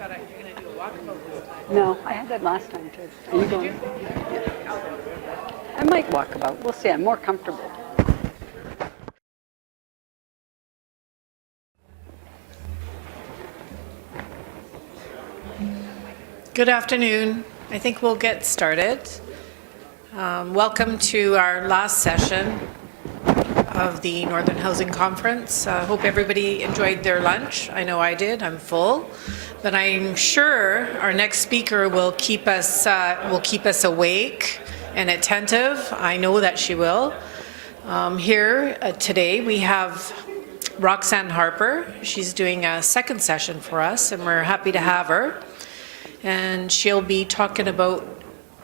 thought you were going to do a walkabout this time. No, I had that last time too. Are you going? Yeah. I might walk about. We'll see. I'm more comfortable. Good afternoon. I think we'll get started. Welcome to our last session of the Northern Housing Conference. Hope everybody enjoyed their lunch. I know I did. I'm full. But I'm sure our next speaker will keep us awake and attentive. I know that she will. Here today we have Roxanne Harper. She's doing a second session for us, and we're happy to have her. And she'll be talking about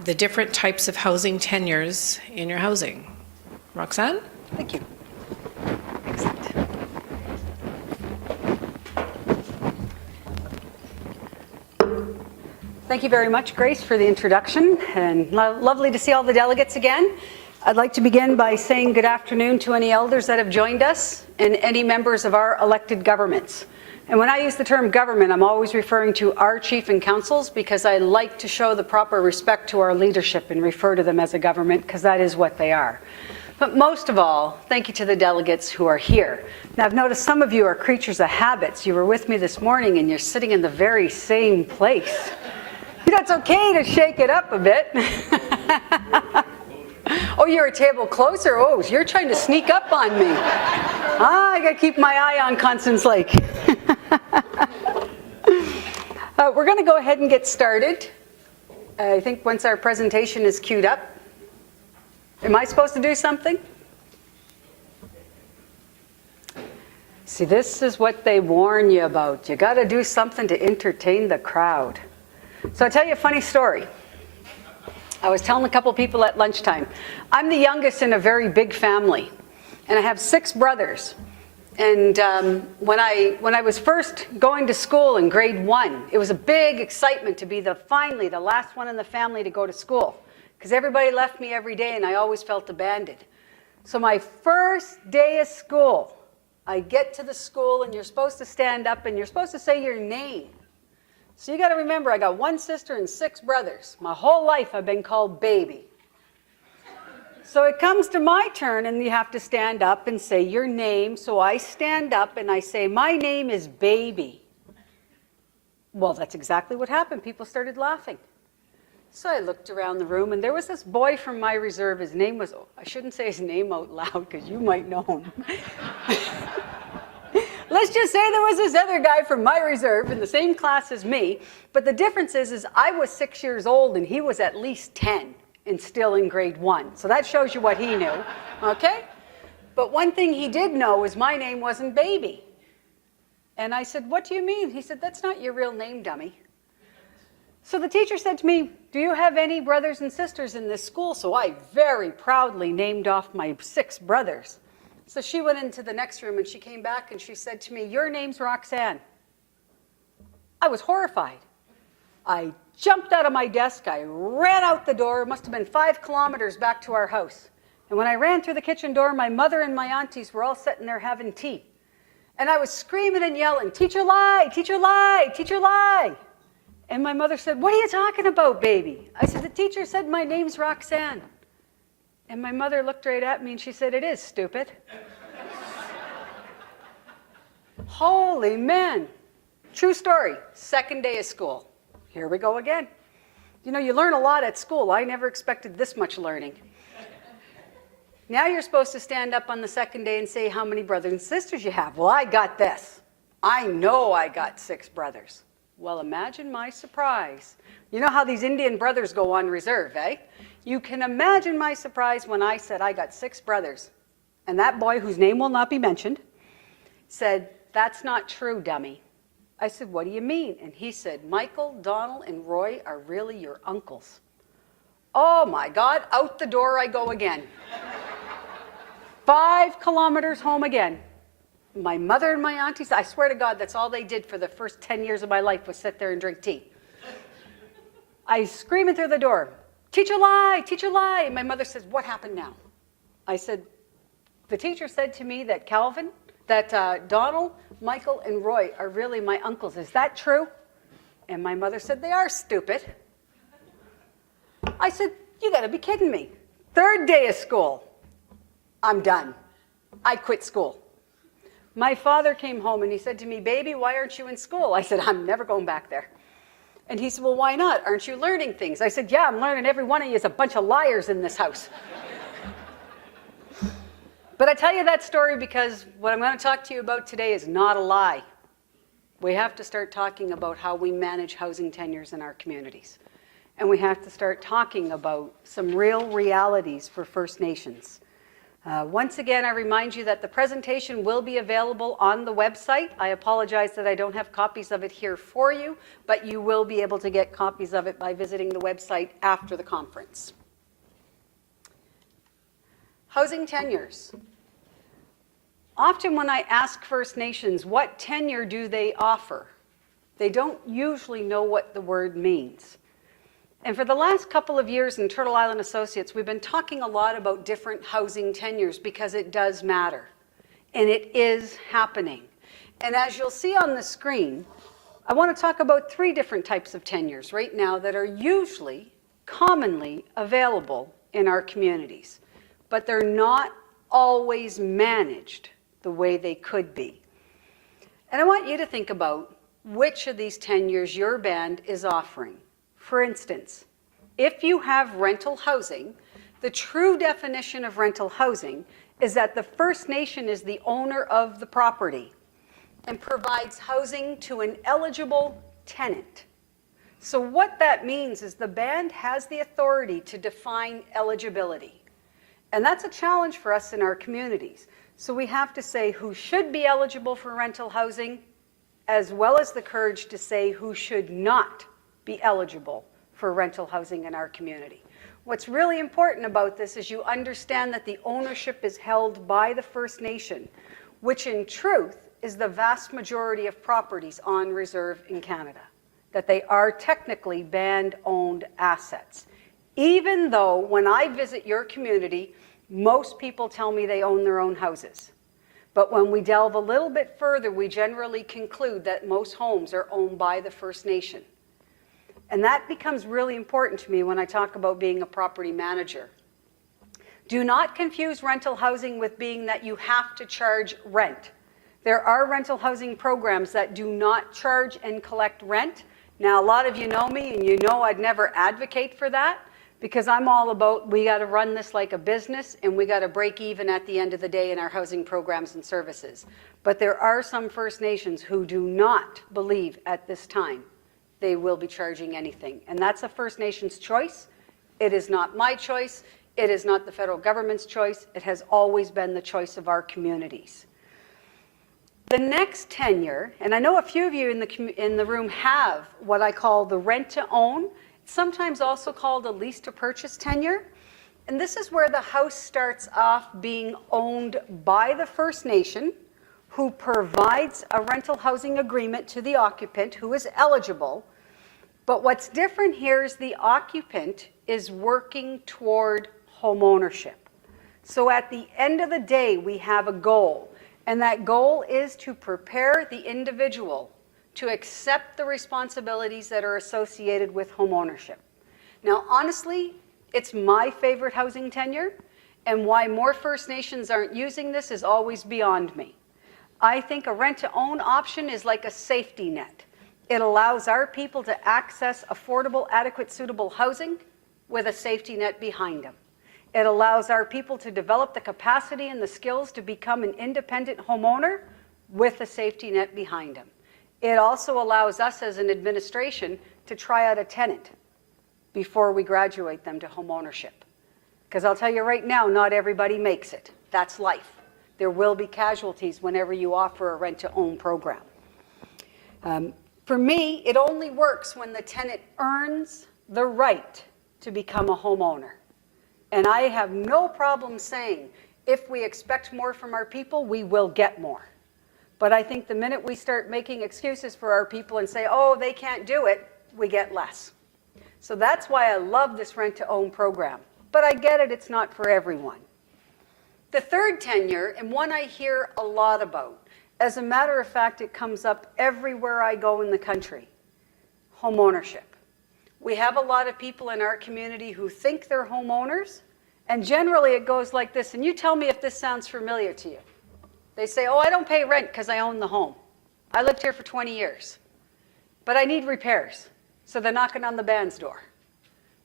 the different types of housing tenures in your housing. Roxanne? Thank you. Excellent. Thank you very much, Grace, for the introduction, and lovely to see all the delegates again. I'd like to begin by saying good afternoon to any elders that have joined us and any members of our elected governments. And when I use the term government, I'm always referring to our chief and councils because I like to show the proper respect to our leadership and refer to them as a government because that is what they are. But most of all, thank you to the delegates who are here. Now, I've noticed some of you are creatures of habits. You were with me this morning and you're sitting in the very same place. You know, it's okay to shake it up a bit. Oh, you're a table closer? Oh, you're trying to sneak up on me. I got to keep my eye on Constance Lake. We're going to go ahead and get started. I think once our presentation is queued up. Am I supposed to do something? See, this is what they warn you about. You got to do something to entertain the crowd. So I'll tell you a funny story. I was telling a couple people at lunchtime. I'm the youngest in a very big family, and I have 6 brothers. And when I was first going to school in grade 1, it was a big excitement to be finally the last one in the family to go to school, because everybody left me every day, and I always felt abandoned. So my first day of school, I get to the school, and you're supposed to stand up, and you're supposed to say your name. So you got to remember, I got 1 sister and 6 brothers. My whole life I've been called baby. So it comes to my turn, and you have to stand up and say your name. So I stand up and I say, my name is Baby. Well, that's exactly what happened. People started laughing. So I looked around the room, and there was this boy from my reserve. His name was, I shouldn't say his name out loud because you might know him. Let's just say there was this other guy from my reserve in the same class as me, but the difference is I was 6 years old and he was at least 10 and still in grade 1. So that shows you what he knew, okay? But one thing he did know is my name wasn't Baby. And I said, what do you mean? He said, that's not your real name, dummy. So the teacher said to me, do you have any brothers and sisters in this school? So I very proudly named off my 6 brothers. So she went into the next room and she came back and she said to me, your name's Roxanne. I was horrified. I jumped out of my desk. I ran out the door. It must have been 5 kilometers back to our house. And when I ran through the kitchen door, my mother and my aunties were all sitting there having tea. And I was screaming and yelling, teacher lie, teacher lie, teacher lie. And my mother said, what are you talking about, baby? I said, the teacher said my name's Roxanne. And my mother looked right at me and she said, it is stupid. Holy man. True story. Second day of school. Here we go again. You know, you learn a lot at school. I never expected this much learning. Now you're supposed to stand up on the second day and say how many brothers and sisters you have. Well, I got this. I know I got 6 brothers. Well, imagine my surprise. You know how these Indian brothers go on reserve, eh? You can imagine my surprise when I said I got 6 brothers. And that boy, whose name will not be mentioned, said, that's not true, dummy. I said, what do you mean? And he said, Michael, Donald, and Roy are really your uncles. Oh my God, out the door I go again. 5 kilometers home again. My mother and my aunties, I swear to God, that's all they did for the first 10 years of my life was sit there and drink tea. I screaming through the door, teacher lie, teacher lie. And my mother says, what happened now? I said, the teacher said to me that Donald, Michael, and Roy are really my uncles. Is that true? And my mother said, they are stupid. I said, you got to be kidding me. Third day of school, I'm done. I quit school. My father came home and he said to me, baby, why aren't you in school? I said, I'm never going back there. And he said, well, why not? Aren't you learning things? I said, yeah, I'm learning every one of you is a bunch of liars in this house. But I tell you that story because what I'm going to talk to you about today is not a lie. We have to start talking about how we manage housing tenures in our communities. And we have to start talking about some real realities for First Nations. Once again, I remind you that the presentation will be available on the website. I apologize that I don't have copies of it here for you, but you will be able to get copies of it by visiting the website after the conference. Housing tenures. Often when I ask First Nations what tenure do they offer, they don't usually know what the word means. And for the last couple of years in Turtle Island Associates, we've been talking a lot about different housing tenures because it does matter. And it is happening. And as you'll see on the screen, I want to talk about 3 different types of tenures right now that are usually commonly available in our communities. But they're not always managed the way they could be. And I want you to think about which of these tenures your band is offering. For instance, if you have rental housing, the true definition of rental housing is that the First Nation is the owner of the property and provides housing to an eligible tenant. So what that means is the band has the authority to define eligibility. And that's a challenge for us in our communities. So we have to say who should be eligible for rental housing, as well as the courage to say who should not be eligible for rental housing in our community. What's really important about this is you understand that the ownership is held by the First Nation, which in truth is the vast majority of properties on reserve in Canada, that they are technically band-owned assets. Even though when I visit your community, most people tell me they own their own houses. But when we delve a little bit further, we generally conclude that most homes are owned by the First Nation. And that becomes really important to me when I talk about being a property manager. Do not confuse rental housing with being that you have to charge rent. There are rental housing programs that do not charge and collect rent. Now, a lot of you know me, and you know I'd never advocate for that, because I'm all about we got to run this like a business, and we got to break even at the end of the day in our housing programs and services. But there are some First Nations who do not believe at this time they will be charging anything. And that's a First Nations choice. It is not my choice. It is not the federal government's choice. It has always been the choice of our communities. The next tenure, and I know a few of you in the room have what I call the rent-to-own, sometimes also called a lease-to-purchase tenure. And this is where the house starts off being owned by the First Nation, who provides a rental housing agreement to the occupant who is eligible. But what's different here is the occupant is working toward home ownership. So at the end of the day, we have a goal. And that goal is to prepare the individual to accept the responsibilities that are associated with home ownership. Now, honestly, it's my favorite housing tenure, and why more First Nations aren't using this is always beyond me. I think a rent-to-own option is like a safety net. It allows our people to access affordable, adequate, suitable housing with a safety net behind them. It allows our people to develop the capacity and the skills to become an independent homeowner with a safety net behind them. It also allows us as an administration to try out a tenant before we graduate them to home ownership. Because I'll tell you right now, not everybody makes it. That's life. There will be casualties whenever you offer a rent-to-own program. For me, it only works when the tenant earns the right to become a homeowner. And I have no problem saying, if we expect more from our people, we will get more. But I think the minute we start making excuses for our people and say, oh, they can't do it, we get less. So that's why I love this rent-to-own program. But I get it, it's not for everyone. The third tenure, and one I hear a lot about, as a matter of fact, it comes up everywhere I go in the country. Homeownership. We have a lot of people in our community who think they're homeowners, and generally it goes like this, and you tell me if this sounds familiar to you. They say, oh, I don't pay rent because I own the home. I lived here for 20 years, but I need repairs. So they're knocking on the band's door.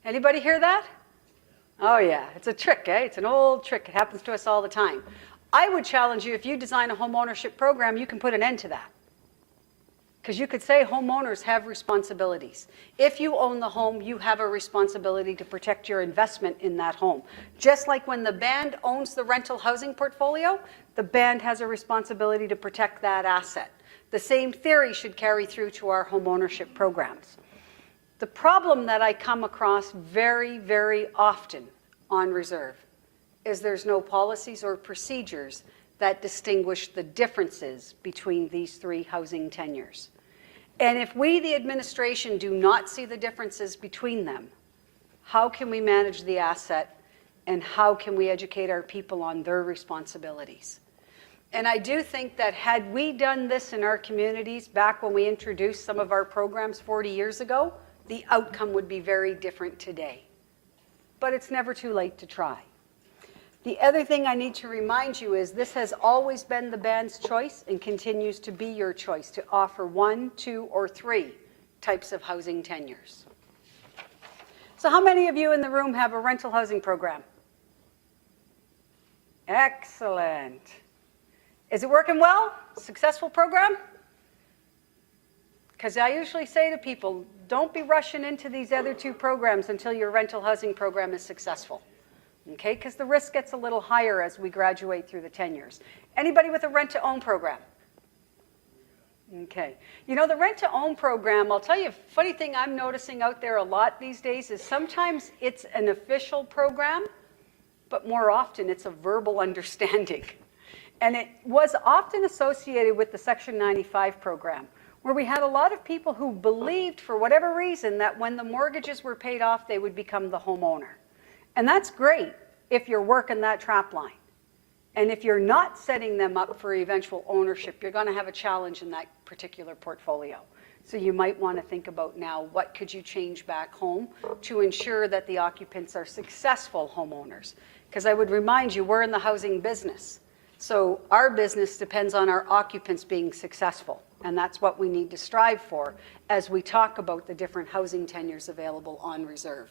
Anybody hear that? Oh yeah, it's a trick, eh? It's an old trick. It happens to us all the time. I would challenge you, if you design a home ownership program, you can put an end to that. Because you could say homeowners have responsibilities. If you own the home, you have a responsibility to protect your investment in that home. Just like when the band owns the rental housing portfolio, the band has a responsibility to protect that asset. The same theory should carry through to our home ownership programs. The problem that I come across very, very often on reserve is there's no policies or procedures that distinguish the differences between these three housing tenures. And if we, the administration, do not see the differences between them, how can we manage the asset and how can we educate our people on their responsibilities? And I do think that had we done this in our communities back when we introduced some of our programs 40 years ago, the outcome would be very different today. But it's never too late to try. The other thing I need to remind you is this has always been the band's choice and continues to be your choice to offer 1, 2, or 3 types of housing tenures. So how many of you in the room have a rental housing program? Excellent. Is it working well? Successful program? Because I usually say to people, don't be rushing into these other 2 programs until your rental housing program is successful. Okay, because the risk gets a little higher as we graduate through the tenures. Anybody with a rent-to-own program? Okay. You know, the rent-to-own program, I'll tell you a funny thing I'm noticing out there a lot these days is sometimes it's an official program, but more often it's a verbal understanding. And it was often associated with the Section 95 program, where we had a lot of people who believed, for whatever reason, that when the mortgages were paid off, they would become the homeowner. And that's great if you're working that trap line. And if you're not setting them up for eventual ownership, you're going to have a challenge in that particular portfolio. So you might want to think about now, what could you change back home to ensure that the occupants are successful homeowners? Because I would remind you, we're in the housing business. So our business depends on our occupants being successful. And that's what we need to strive for as we talk about the different housing tenures available on reserve.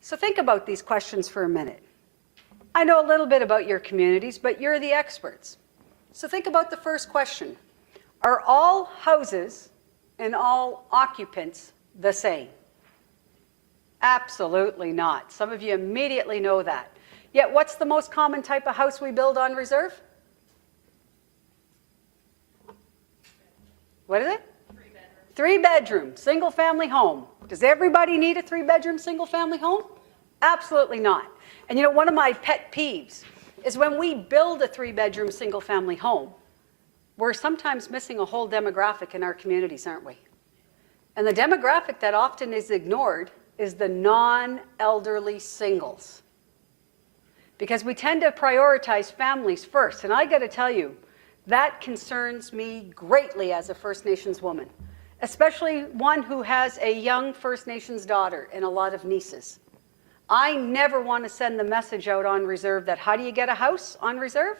So think about these questions for a minute. I know a little bit about your communities, but you're the experts. So think about the first question. Are all houses and all occupants the same? Absolutely not. Some of you immediately know that. Yet what's the most common type of house we build on reserve? What is it? 3-bedroom, single-family home. Does everybody need a 3-bedroom, single-family home? Absolutely not. And you know, one of my pet peeves is when we build a 3-bedroom, single-family home, we're sometimes missing a whole demographic in our communities, aren't we? And the demographic that often is ignored is the non-elderly singles. Because we tend to prioritize families first. And I got to tell you, that concerns me greatly as a First Nations woman, especially one who has a young First Nations daughter and a lot of nieces. I never want to send the message out on reserve that how do you get a house on reserve?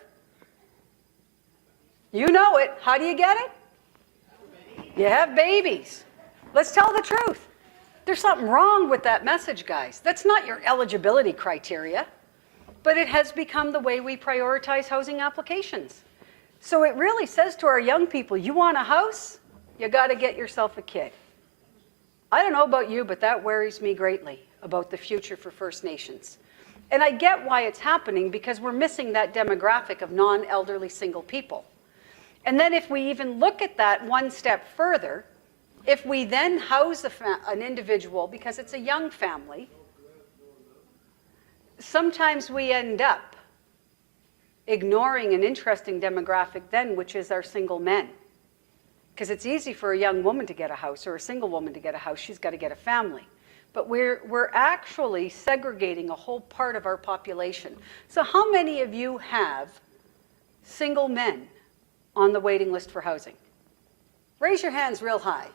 You know it. How do you get it? You have babies. Let's tell the truth. There's something wrong with that message, guys. That's not your eligibility criteria, but it has become the way we prioritize housing applications. So it really says to our young people, you want a house? You got to get yourself a kid. I don't know about you, but that worries me greatly about the future for First Nations. And I get why it's happening, because we're missing that demographic of non-elderly single people. And then if we even look at that one step further, if we then house an individual, because it's a young family, sometimes we end up ignoring an interesting demographic then, which is our single men. Because it's easy for a young woman to get a house or a single woman to get a house. She's got to get a family. But we're actually segregating a whole part of our population. So how many of you have single men on the waiting list for housing? Raise your hands real high.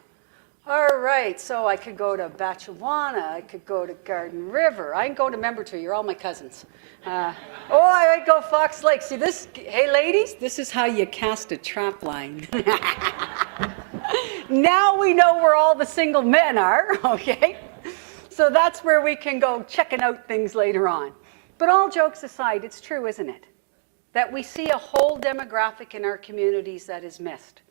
All right, so I could go to Batchewana, I could go to Garden River, I can go to Membertou, you're all my cousins. I might go Fox Lake. See this, hey ladies, this is how you cast a trap line. Now we know where all the single men are, okay? So that's where we can go checking out things later on. But all jokes aside, it's true, isn't it? That we see a whole demographic in our communities that is missed.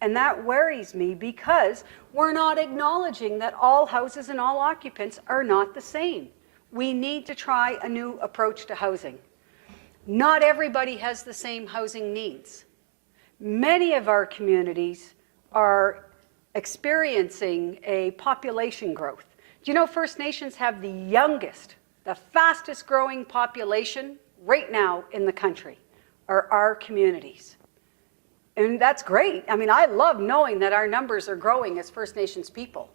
And that worries me because we're not acknowledging that all houses and all occupants are not the same. We need to try a new approach to housing. Not everybody has the same housing needs. Many of our communities are experiencing a population growth. Do you know First Nations have the youngest, the fastest growing population right now in the country are our communities. And that's great. I mean, I love knowing that our numbers are growing as First Nations people.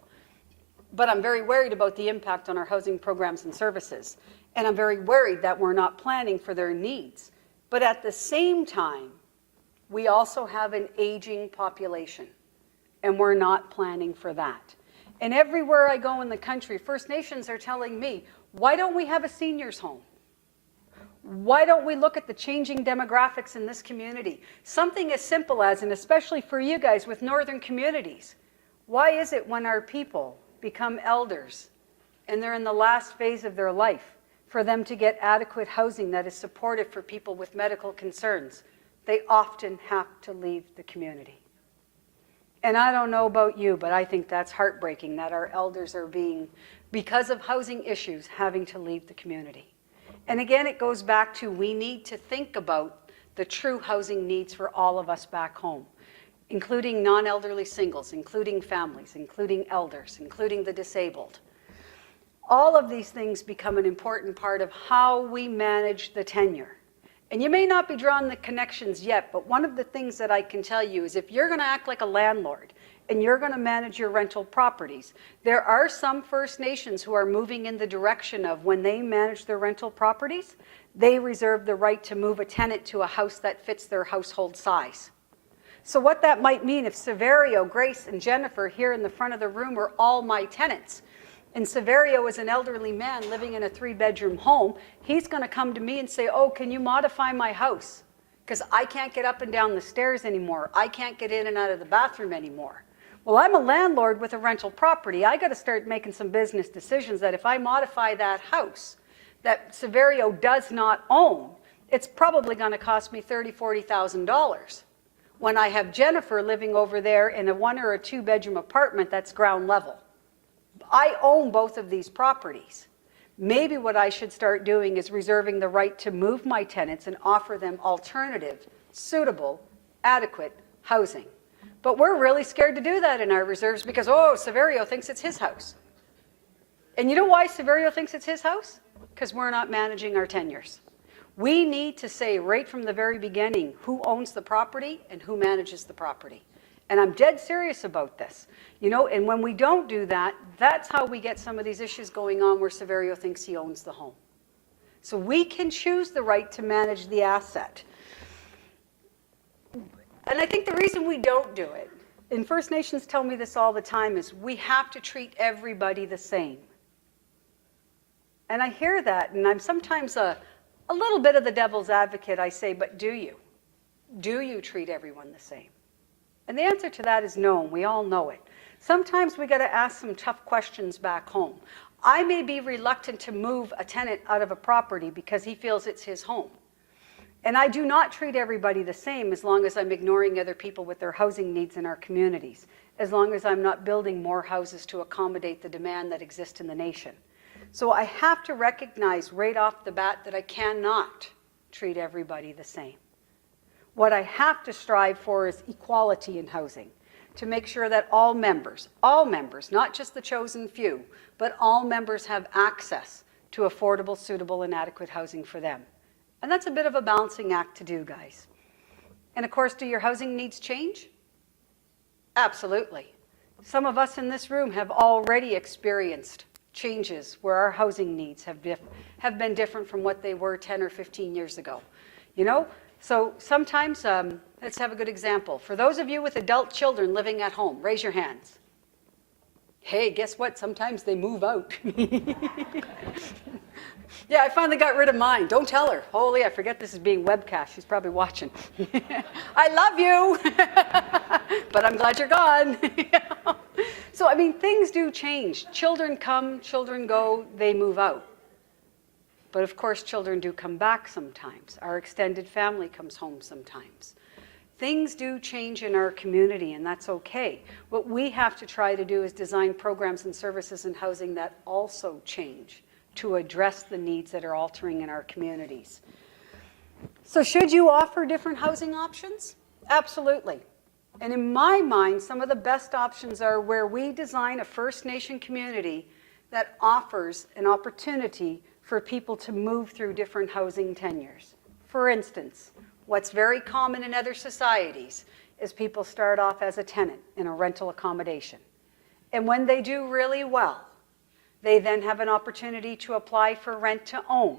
But I'm very worried about the impact on our housing programs and services. And I'm very worried that we're not planning for their needs. But at the same time, we also have an aging population. And we're not planning for that. And everywhere I go in the country, First Nations are telling me, why don't we have a seniors home? Why don't we look at the changing demographics in this community? Something as simple as, and especially for you guys with northern communities, why is it when our people become elders and they're in the last phase of their life, for them to get adequate housing that is supportive for people with medical concerns, they often have to leave the community? And I don't know about you, but I think that's heartbreaking that our elders are being, because of housing issues, having to leave the community. And again, it goes back to we need to think about the true housing needs for all of us back home, including non-elderly singles, including families, including elders, including the disabled. All of these things become an important part of how we manage the tenure. And you may not be drawing the connections yet, but one of the things that I can tell you is if you're going to act like a landlord and you're going to manage your rental properties, there are some First Nations who are moving in the direction of when they manage their rental properties, they reserve the right to move a tenant to a house that fits their household size. So what that might mean if Severio, Grace, and Jennifer here in the front of the room are all my tenants, and Severio is an elderly man living in a 3-bedroom home, he's going to come to me and say, oh, can you modify my house? Because I can't get up and down the stairs anymore. I can't get in and out of the bathroom anymore. Well, I'm a landlord with a rental property. I got to start making some business decisions that if I modify that house that Severio does not own, it's probably going to cost me $30,000, $40,000. When I have Jennifer living over there in a 1 or a 2-bedroom apartment that's ground level. I own both of these properties. Maybe what I should start doing is reserving the right to move my tenants and offer them alternative, suitable, adequate housing. But we're really scared to do that in our reserves because, oh, Severio thinks it's his house. And you know why Severio thinks it's his house? Because we're not managing our tenures. We need to say right from the very beginning who owns the property and who manages the property. And I'm dead serious about this. You know, and when we don't do that, that's how we get some of these issues going on where Severio thinks he owns the home. So we can choose the right to manage the asset. And I think the reason we don't do it, and First Nations tell me this all the time, is we have to treat everybody the same. And I hear that, and I'm sometimes a little bit of the devil's advocate. I say, but do you? Do you treat everyone the same? And the answer to that is no, and we all know it. Sometimes we got to ask some tough questions back home. I may be reluctant to move a tenant out of a property because he feels it's his home. And I do not treat everybody the same as long as I'm ignoring other people with their housing needs in our communities, as long as I'm not building more houses to accommodate the demand that exists in the nation. So I have to recognize right off the bat that I cannot treat everybody the same. What I have to strive for is equality in housing, to make sure that all members, not just the chosen few, but all members have access to affordable, suitable, and adequate housing for them. And that's a bit of a balancing act to do, guys. And of course, do your housing needs change? Absolutely. Some of us in this room have already experienced changes where our housing needs have been different from what they were 10 or 15 years ago. You know, so sometimes Let's have a good example. For those of you with adult children living at home, raise your hands. Hey, guess what? Sometimes they move out. Yeah, I finally got rid of mine. Don't tell her. Holy, I forget this is being webcast. She's probably watching. I love you, but I'm glad you're gone. So, I mean, things do change. Children come, children go, they move out. But of course, children do come back sometimes. Our extended family comes home sometimes. Things do change in our community, and that's okay. What we have to try to do is design programs and services and housing that also change to address the needs that are altering in our communities. So should you offer different housing options? Absolutely. And in my mind, some of the best options are where we design a First Nation community that offers an opportunity for people to move through different housing tenures. For instance, what's very common in other societies is people start off as a tenant in a rental accommodation. And when they do really well, they then have an opportunity to apply for rent to own.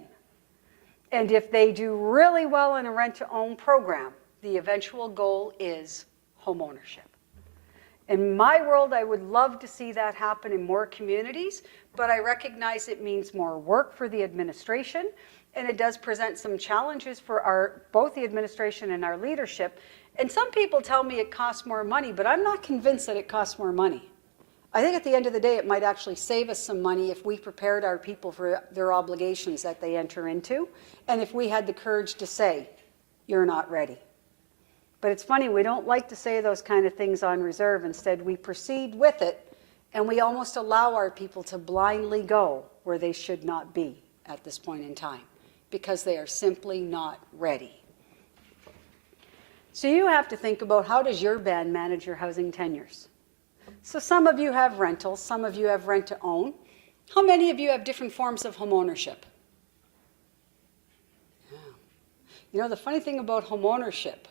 And if they do really well in a rent to own program, the eventual goal is home ownership. In my world, I would love to see that happen in more communities, but I recognize it means more work for the administration, and it does present some challenges for both the administration and our leadership. And some people tell me it costs more money, but I'm not convinced that it costs more money. I think at the end of the day, it might actually save us some money if we prepared our people for their obligations that they enter into, and if we had the courage to say, you're not ready. But it's funny, we don't like to say those kind of things on reserve. Instead, we proceed with it, and we almost allow our people to blindly go where they should not be at this point in time, because they are simply not ready. So you have to think about, how does your band manage your housing tenures? So some of you have rentals, some of you have rent to own. How many of you have different forms of home ownership? Yeah. You know, the funny thing about home ownership,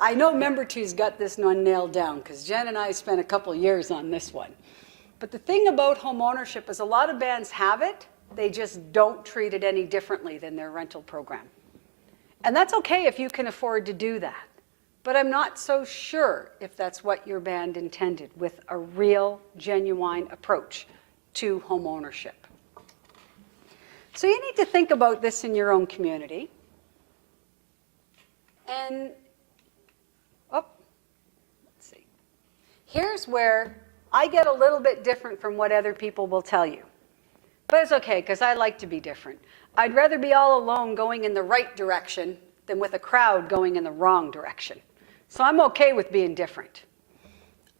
I know Member Two's got this one nailed down, because Jen and I spent a couple years on this one. But the thing about home ownership is a lot of bands have it, they just don't treat it any differently than their rental program. And that's okay if you can afford to do that. But I'm not so sure if that's what your band intended with a real, genuine approach to home ownership. So you need to think about this in your own community. And, let's see. Here's where I get a little bit different from what other people will tell you. But it's okay, because I like to be different. I'd rather be all alone going in the right direction than with a crowd going in the wrong direction. So I'm okay with being different.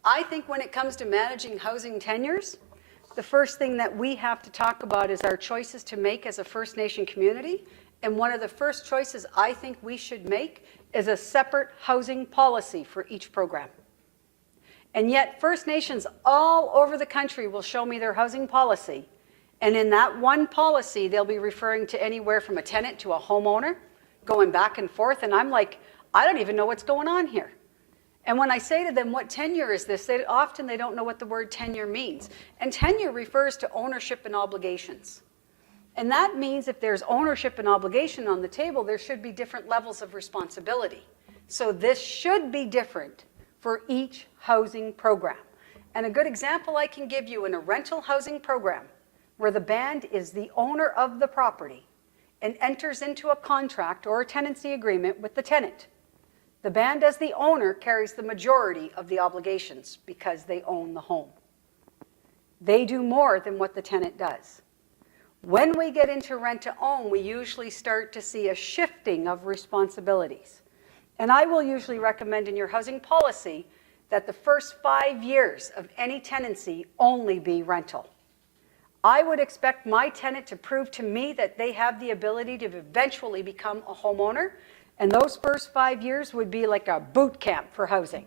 I think when it comes to managing housing tenures, the first thing that we have to talk about is our choices to make as a First Nation community. And one of the first choices I think we should make is a separate housing policy for each program. And yet First Nations all over the country will show me their housing policy. And in that one policy, they'll be referring to anywhere from a tenant to a homeowner, going back and forth. And I'm like, I don't even know what's going on here. And when I say to them, what tenure is this? Often they don't know what the word tenure means. And tenure refers to ownership and obligations. And that means if there's ownership and obligation on the table, there should be different levels of responsibility. So this should be different for each housing program. And a good example I can give you in a rental housing program where the band is the owner of the property and enters into a contract or a tenancy agreement with the tenant. The band as the owner carries the majority of the obligations because they own the home. They do more than what the tenant does. When we get into rent to own, we usually start to see a shifting of responsibilities. And I will usually recommend in your housing policy that the first 5 years of any tenancy only be rental. I would expect my tenant to prove to me that they have the ability to eventually become a homeowner, and those first 5 years would be like a boot camp for housing.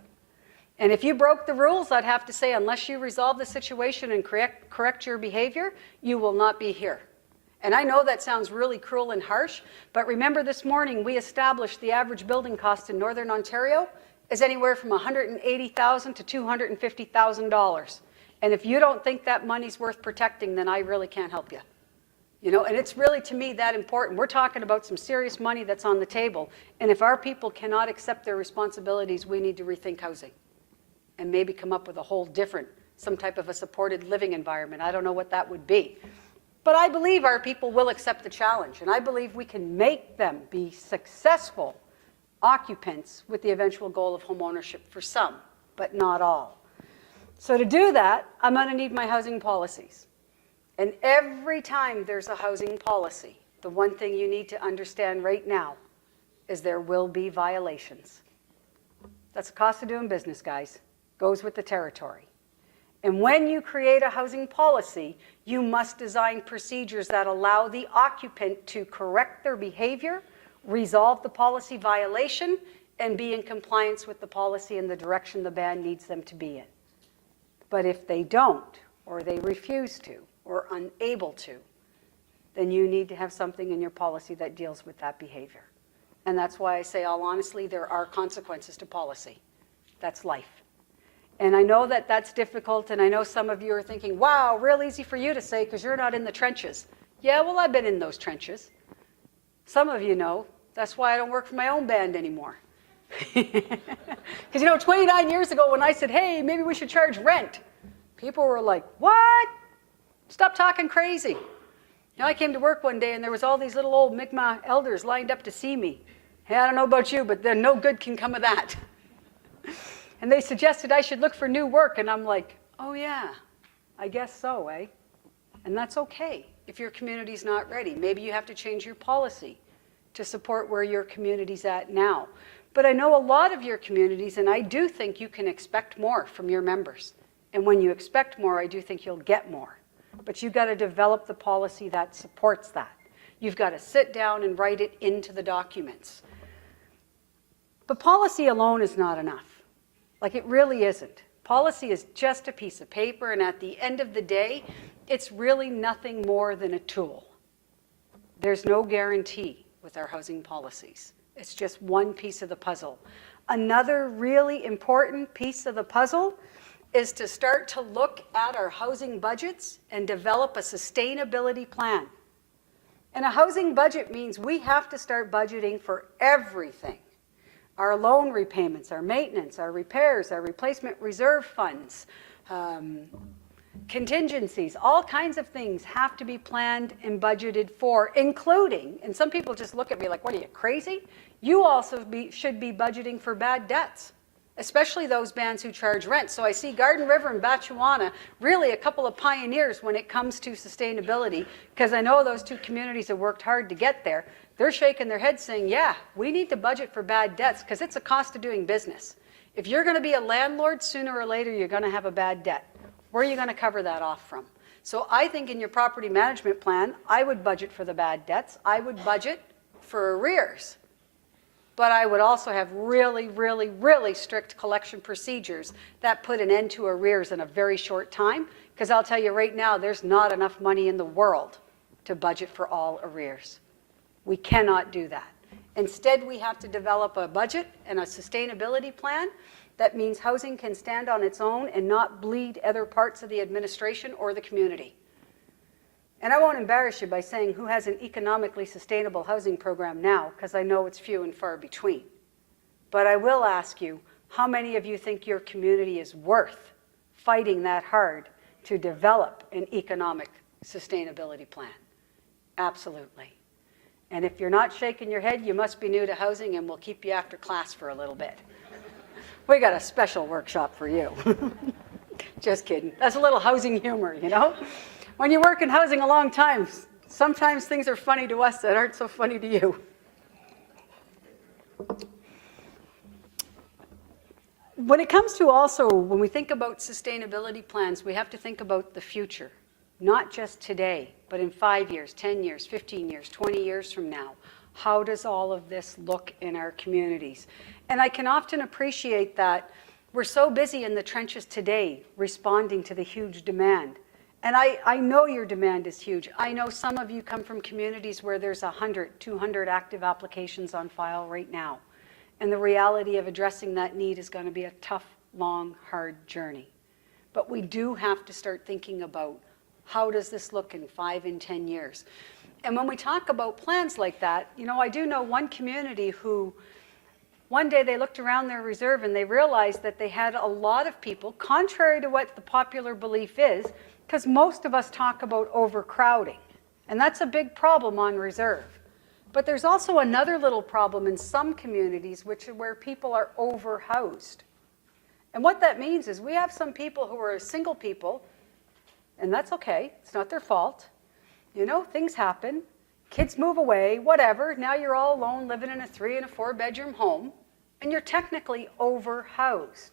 And if you broke the rules, I'd have to say, unless you resolve the situation and correct your behavior, you will not be here. And I know that sounds really cruel and harsh, but remember this morning we established the average building cost in Northern Ontario is anywhere from $180,000 to $250,000. And if you don't think that money's worth protecting, then I really can't help you. And it's really, to me, that important. We're talking about some serious money that's on the table. And if our people cannot accept their responsibilities, we need to rethink housing and maybe come up with a whole different, some type of a supported living environment. I don't know what that would be. But I believe our people will accept the challenge. And I believe we can make them be successful occupants with the eventual goal of home ownership for some, but not all. So to do that, I'm going to need my housing policies. And every time there's a housing policy, the one thing you need to understand right now is there will be violations. That's the cost of doing business, guys. Goes with the territory. And when you create a housing policy, you must design procedures that allow the occupant to correct their behavior, resolve the policy violation, and be in compliance with the policy in the direction the ban needs them to be in. But if they don't, or they refuse to, or unable to, then you need to have something in your policy that deals with that behavior. And that's why I say, all honestly, there are consequences to policy. That's life. And I know that that's difficult, and I know some of you are thinking, wow, real easy for you to say because you're not in the trenches. Yeah, well, I've been in those trenches. Some of you know, that's why I don't work for my own band anymore. Because 29 years ago when I said, hey, maybe we should charge rent, people were like, what? Stop talking crazy. I came to work one day and there was all these little old Mi'kmaq elders lined up to see me. Hey, I don't know about you, but then no good can come of that. And they suggested I should look for new work, and I'm like, oh yeah, I guess so, eh? And that's okay if your community's not ready. Maybe you have to change your policy to support where your community's at now. But I know a lot of your communities, and I do think you can expect more from your members. And when you expect more, I do think you'll get more. But you've got to develop the policy that supports that. You've got to sit down and write it into the documents. But policy alone is not enough. Like, it really isn't. Policy is just a piece of paper, and at the end of the day, it's really nothing more than a tool. There's no guarantee with our housing policies. It's just one piece of the puzzle. Another really important piece of the puzzle is to start to look at our housing budgets and develop a sustainability plan. And a housing budget means we have to start budgeting for everything. Our loan repayments, our maintenance, our repairs, our replacement reserve funds, contingencies, all kinds of things have to be planned and budgeted for, including, and some people just look at me like, what are you, crazy? You also should be budgeting for bad debts, especially those bands who charge rent. So I see Garden River and Batchewana, really a couple of pioneers when it comes to sustainability, because I know those two communities have worked hard to get there. They're shaking their heads saying, yeah, we need to budget for bad debts because it's a cost of doing business. If you're going to be a landlord, sooner or later you're going to have a bad debt. Where are you going to cover that off from? So I think in your property management plan, I would budget for the bad debts. I would budget for arrears. But I would also have really, really, really strict collection procedures that put an end to arrears in a very short time. Because I'll tell you right now, there's not enough money in the world to budget for all arrears. We cannot do that. Instead, we have to develop a budget and a sustainability plan. That means housing can stand on its own and not bleed other parts of the administration or the community. And I won't embarrass you by saying who has an economically sustainable housing program now, because I know it's few and far between. But I will ask you, how many of you think your community is worth fighting that hard to develop an economic sustainability plan? Absolutely. And if you're not shaking your head, you must be new to housing, and we'll keep you after class for a little bit. We got a special workshop for you. Just kidding. That's a little housing humor, When you work in housing a long time, sometimes things are funny to us that aren't so funny to you. When it comes to also, when we think about sustainability plans, we have to think about the future. Not just today, but in 5 years, 10 years, 15 years, 20 years from now. How does all of this look in our communities? And I can often appreciate that we're so busy in the trenches today responding to the huge demand. And I know your demand is huge. I know some of you come from communities where there's 100, 200 active applications on file right now. And the reality of addressing that need is going to be a tough, long, hard journey. But we do have to start thinking about how does this look in 5 and 10 years. And when we talk about plans like that, I do know one community who one day they looked around their reserve and they realized that they had a lot of people, contrary to what the popular belief is, because most of us talk about overcrowding. And that's a big problem on reserve. But there's also another little problem in some communities, which is where people are overhoused. And what that means is we have some people who are single people, and that's okay. It's not their fault. Things happen. Kids move away, whatever. Now you're all alone living in a 3 and a 4 bedroom home, and you're technically overhoused.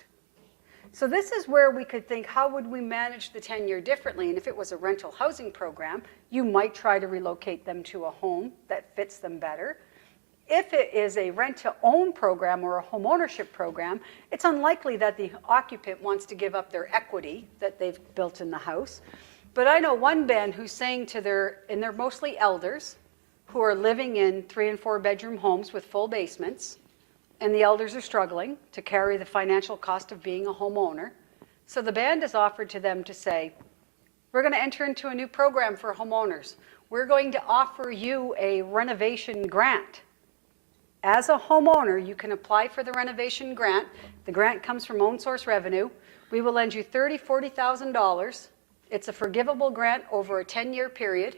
So this is where we could think, how would we manage the tenure differently? And if it was a rental housing program, you might try to relocate them to a home that fits them better. If it is a rent-to-own program or a home ownership program, it's unlikely that the occupant wants to give up their equity that they've built in the house. But I know one band who's saying to and they're mostly elders who are living in 3 and 4 bedroom homes with full basements, and the elders are struggling to carry the financial cost of being a homeowner. So the band has offered to them to say, we're going to enter into a new program for homeowners. We're going to offer you a renovation grant. As a homeowner, you can apply for the renovation grant. The grant comes from own source revenue. We will lend you $30,000, $40,000. It's a forgivable grant over a 10-year period.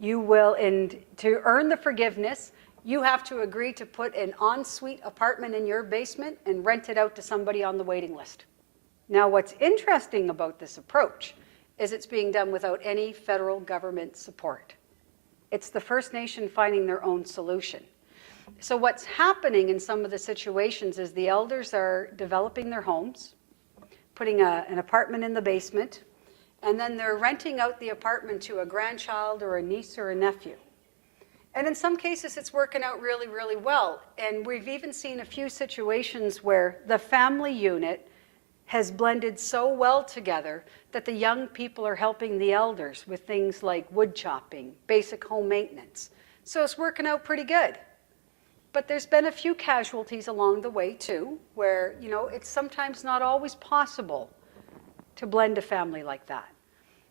You will, and to earn the forgiveness, you have to agree to put an ensuite apartment in your basement and rent it out to somebody on the waiting list. Now, what's interesting about this approach is it's being done without any federal government support. It's the First Nation finding their own solution. So what's happening in some of the situations is the elders are developing their homes, putting an apartment in the basement, and then they're renting out the apartment to a grandchild or a niece or a nephew. And in some cases, it's working out really, really well. And we've even seen a few situations where the family unit has blended so well together that the young people are helping the elders with things like wood chopping, basic home maintenance. So it's working out pretty good. But there's been a few casualties along the way too, where it's sometimes not always possible to blend a family like that.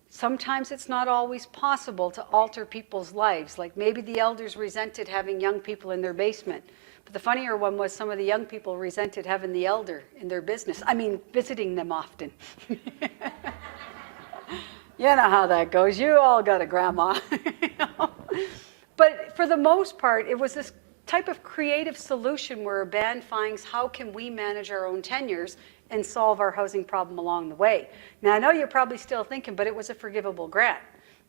Sometimes it's not always possible to alter people's lives. Like maybe the elders resented having young people in their basement. But the funnier one was some of the young people resented having the elder in their business. Visiting them often. You know how that goes. You all got a grandma. But for the most part, it was this type of creative solution where a band finds, how can we manage our own tenures and solve our housing problem along the way? Now, I know you're probably still thinking, but it was a forgivable grant.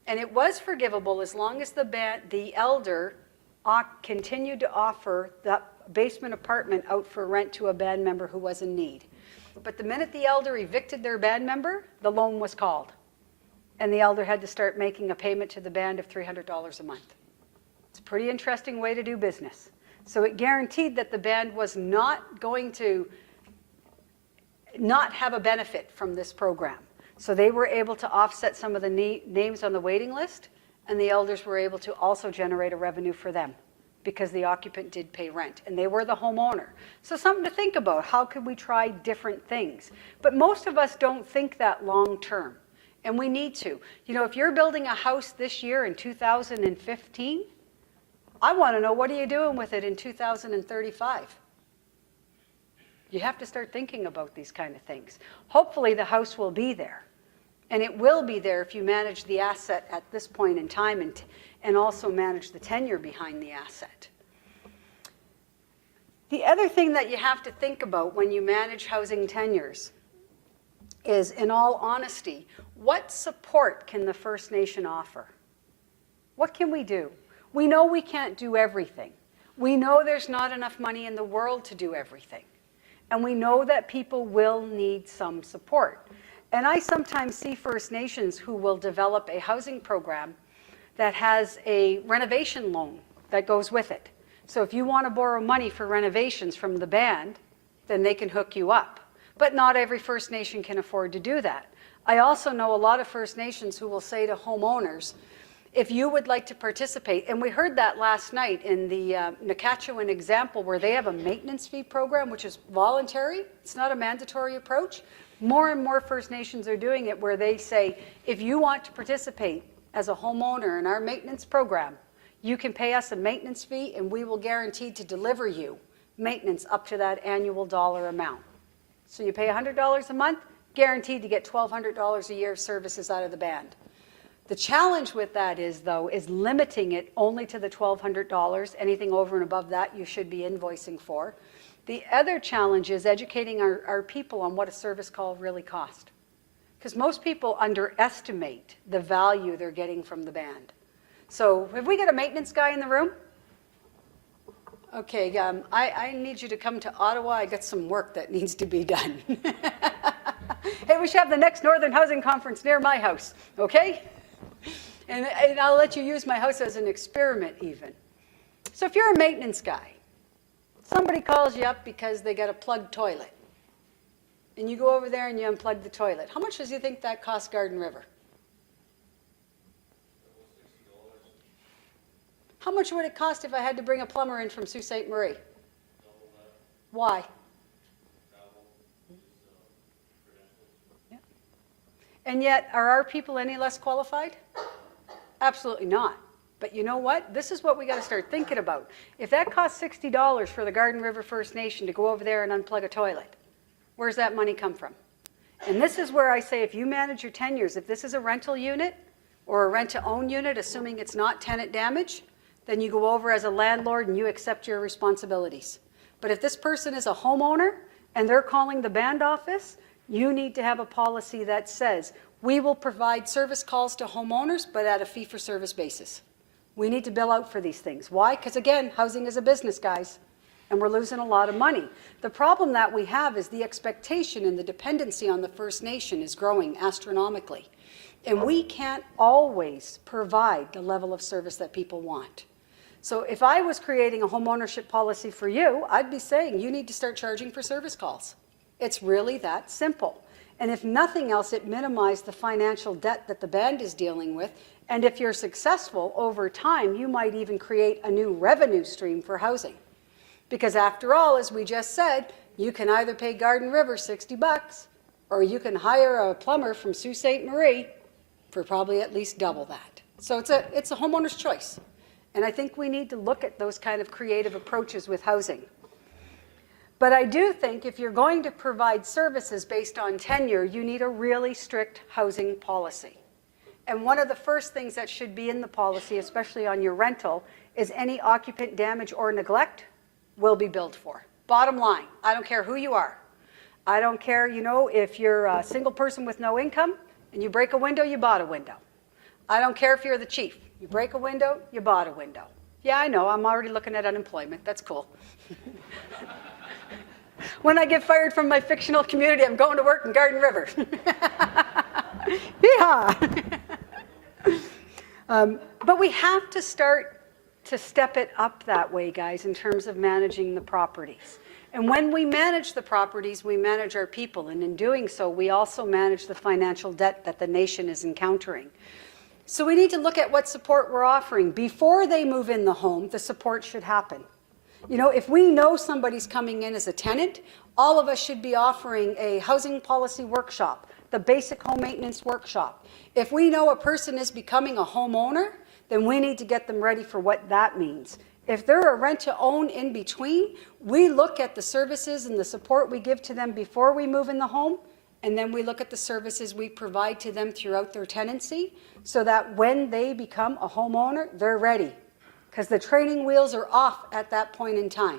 And it was forgivable as long as the elder continued to offer the basement apartment out for rent to a band member who was in need. But the minute the elder evicted their band member, the loan was called. And the elder had to start making a payment to the band of $300 a month. It's a pretty interesting way to do business. So it guaranteed that the band was not going to not have a benefit from this program. So they were able to offset some of the names on the waiting list, and the elders were able to also generate a revenue for them because the occupant did pay rent, and they were the homeowner. So something to think about. How could we try different things? But most of us don't think that long term, and we need to. If you're building a house this year in 2015, I want to know, what are you doing with it in 2035? You have to start thinking about these kind of things. Hopefully the house will be there. And it will be there if you manage the asset at this point in time and also manage the tenure behind the asset. The other thing that you have to think about when you manage housing tenures is, in all honesty, what support can the First Nation offer? What can we do? We know we can't do everything. We know there's not enough money in the world to do everything. And we know that people will need some support. And I sometimes see First Nations who will develop a housing program that has a renovation loan that goes with it. So if you want to borrow money for renovations from the band, then they can hook you up. But not every First Nation can afford to do that. I also know a lot of First Nations who will say to homeowners, if you would like to participate, and we heard that last night in the Nakatchewan example where they have a maintenance fee program, which is voluntary. It's not a mandatory approach. More and more First Nations are doing it where they say, if you want to participate, as a homeowner in our maintenance program, you can pay us a maintenance fee and we will guarantee to deliver you maintenance up to that annual dollar amount. So you pay $100 a month, guaranteed to get $1,200 a year of services out of the band. The challenge with that is, though, is limiting it only to the $1,200. Anything over and above that you should be invoicing for. The other challenge is educating our people on what a service call really costs. Because most people underestimate the value they're getting from the band. So have we got a maintenance guy in the room? Okay, I need you to come to Ottawa. I got some work that needs to be done. Hey, we should have the next Northern Housing Conference near my house, okay? And I'll let you use my house as an experiment even. So if you're a maintenance guy, somebody calls you up because they got a plugged toilet. And you go over there and you unplug the toilet. How much does you think that costs Garden River? How much would it cost if I had to bring a plumber in from Sault Ste. Marie? Why? Yeah. And yet, are our people any less qualified? Absolutely not. But you know what? This is what we got to start thinking about. If that costs $60 for the Garden River First Nation to go over there and unplug a toilet, where's that money come from? And this is where I say if you manage your tenures, if this is a rental unit or a rent-to-own unit, assuming it's not tenant damage, then you go over as a landlord and you accept your responsibilities. But if this person is a homeowner and they're calling the band office, you need to have a policy that says, we will provide service calls to homeowners, but at a fee-for-service basis. We need to bill out for these things. Why? Because again, housing is a business, guys, and we're losing a lot of money. The problem that we have is the expectation and the dependency on the First Nation is growing astronomically. And we can't always provide the level of service that people want. So if I was creating a home ownership policy for you, I'd be saying you need to start charging for service calls. It's really that simple. And if nothing else, it minimized the financial debt that the band is dealing with. And if you're successful over time, you might even create a new revenue stream for housing. Because after all, as we just said, you can either pay Garden River $60 or you can hire a plumber from Sault Ste. Marie for probably at least double that. So it's a homeowner's choice. And I think we need to look at those kind of creative approaches with housing. But I do think if you're going to provide services based on tenure, you need a really strict housing policy. And one of the first things that should be in the policy, especially on your rental, is any occupant damage or neglect will be billed for. Bottom line, I don't care who you are. I don't care, if you're a single person with no income and you break a window, you bought a window. I don't care if you're the chief. You break a window, you bought a window. Yeah, I know, I'm already looking at unemployment. That's cool. When I get fired from my fictional community, I'm going to work in Garden River. Yeehaw! But we have to start to step it up that way, guys, in terms of managing the properties. And when we manage the properties, we manage our people. And in doing so, we also manage the financial debt that the nation is encountering. So we need to look at what support we're offering. Before they move in the home, the support should happen. If we know somebody's coming in as a tenant, all of us should be offering a housing policy workshop, the basic home maintenance workshop. If we know a person is becoming a homeowner, then we need to get them ready for what that means. If they're a rent-to-own in between, we look at the services and the support we give to them before we move in the home, and then we look at the services we provide to them throughout their tenancy so that when they become a homeowner, they're ready. Because the training wheels are off at that point in time.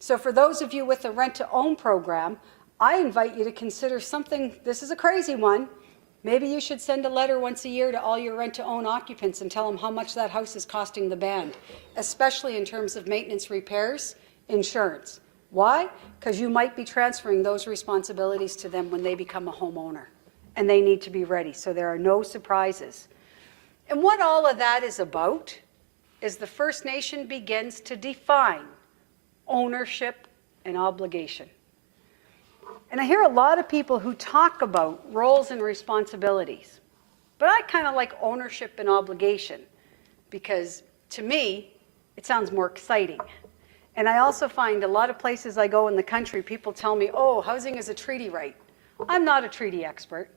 So for those of you with a rent-to-own program, I invite you to consider something, this is a crazy one, maybe you should send a letter once a year to all your rent-to-own occupants and tell them how much that house is costing the band, especially in terms of maintenance, repairs, insurance. Why? Because you might be transferring those responsibilities to them when they become a homeowner, and they need to be ready, so there are no surprises. And what all of that is about is the First Nation begins to define ownership and obligation. And I hear a lot of people who talk about roles and responsibilities, but I kind of like ownership and obligation because to me, it sounds more exciting. And I also find a lot of places I go in the country, people tell me, oh, housing is a treaty right. I'm not a treaty expert.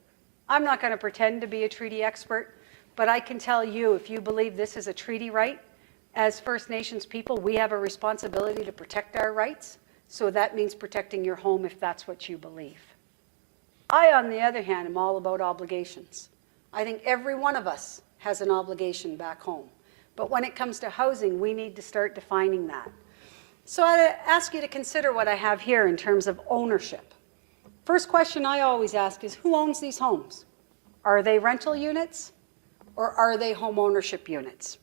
I'm not going to pretend to be a treaty expert. But I can tell you, if you believe this is a treaty right, as First Nations people, we have a responsibility to protect our rights. So that means protecting your home if that's what you believe. I, on the other hand, am all about obligations. I think every one of us has an obligation back home. But when it comes to housing, we need to start defining that. So I ask you to consider what I have here in terms of ownership. First question I always ask is, who owns these homes? Are they rental units or are they home ownership units?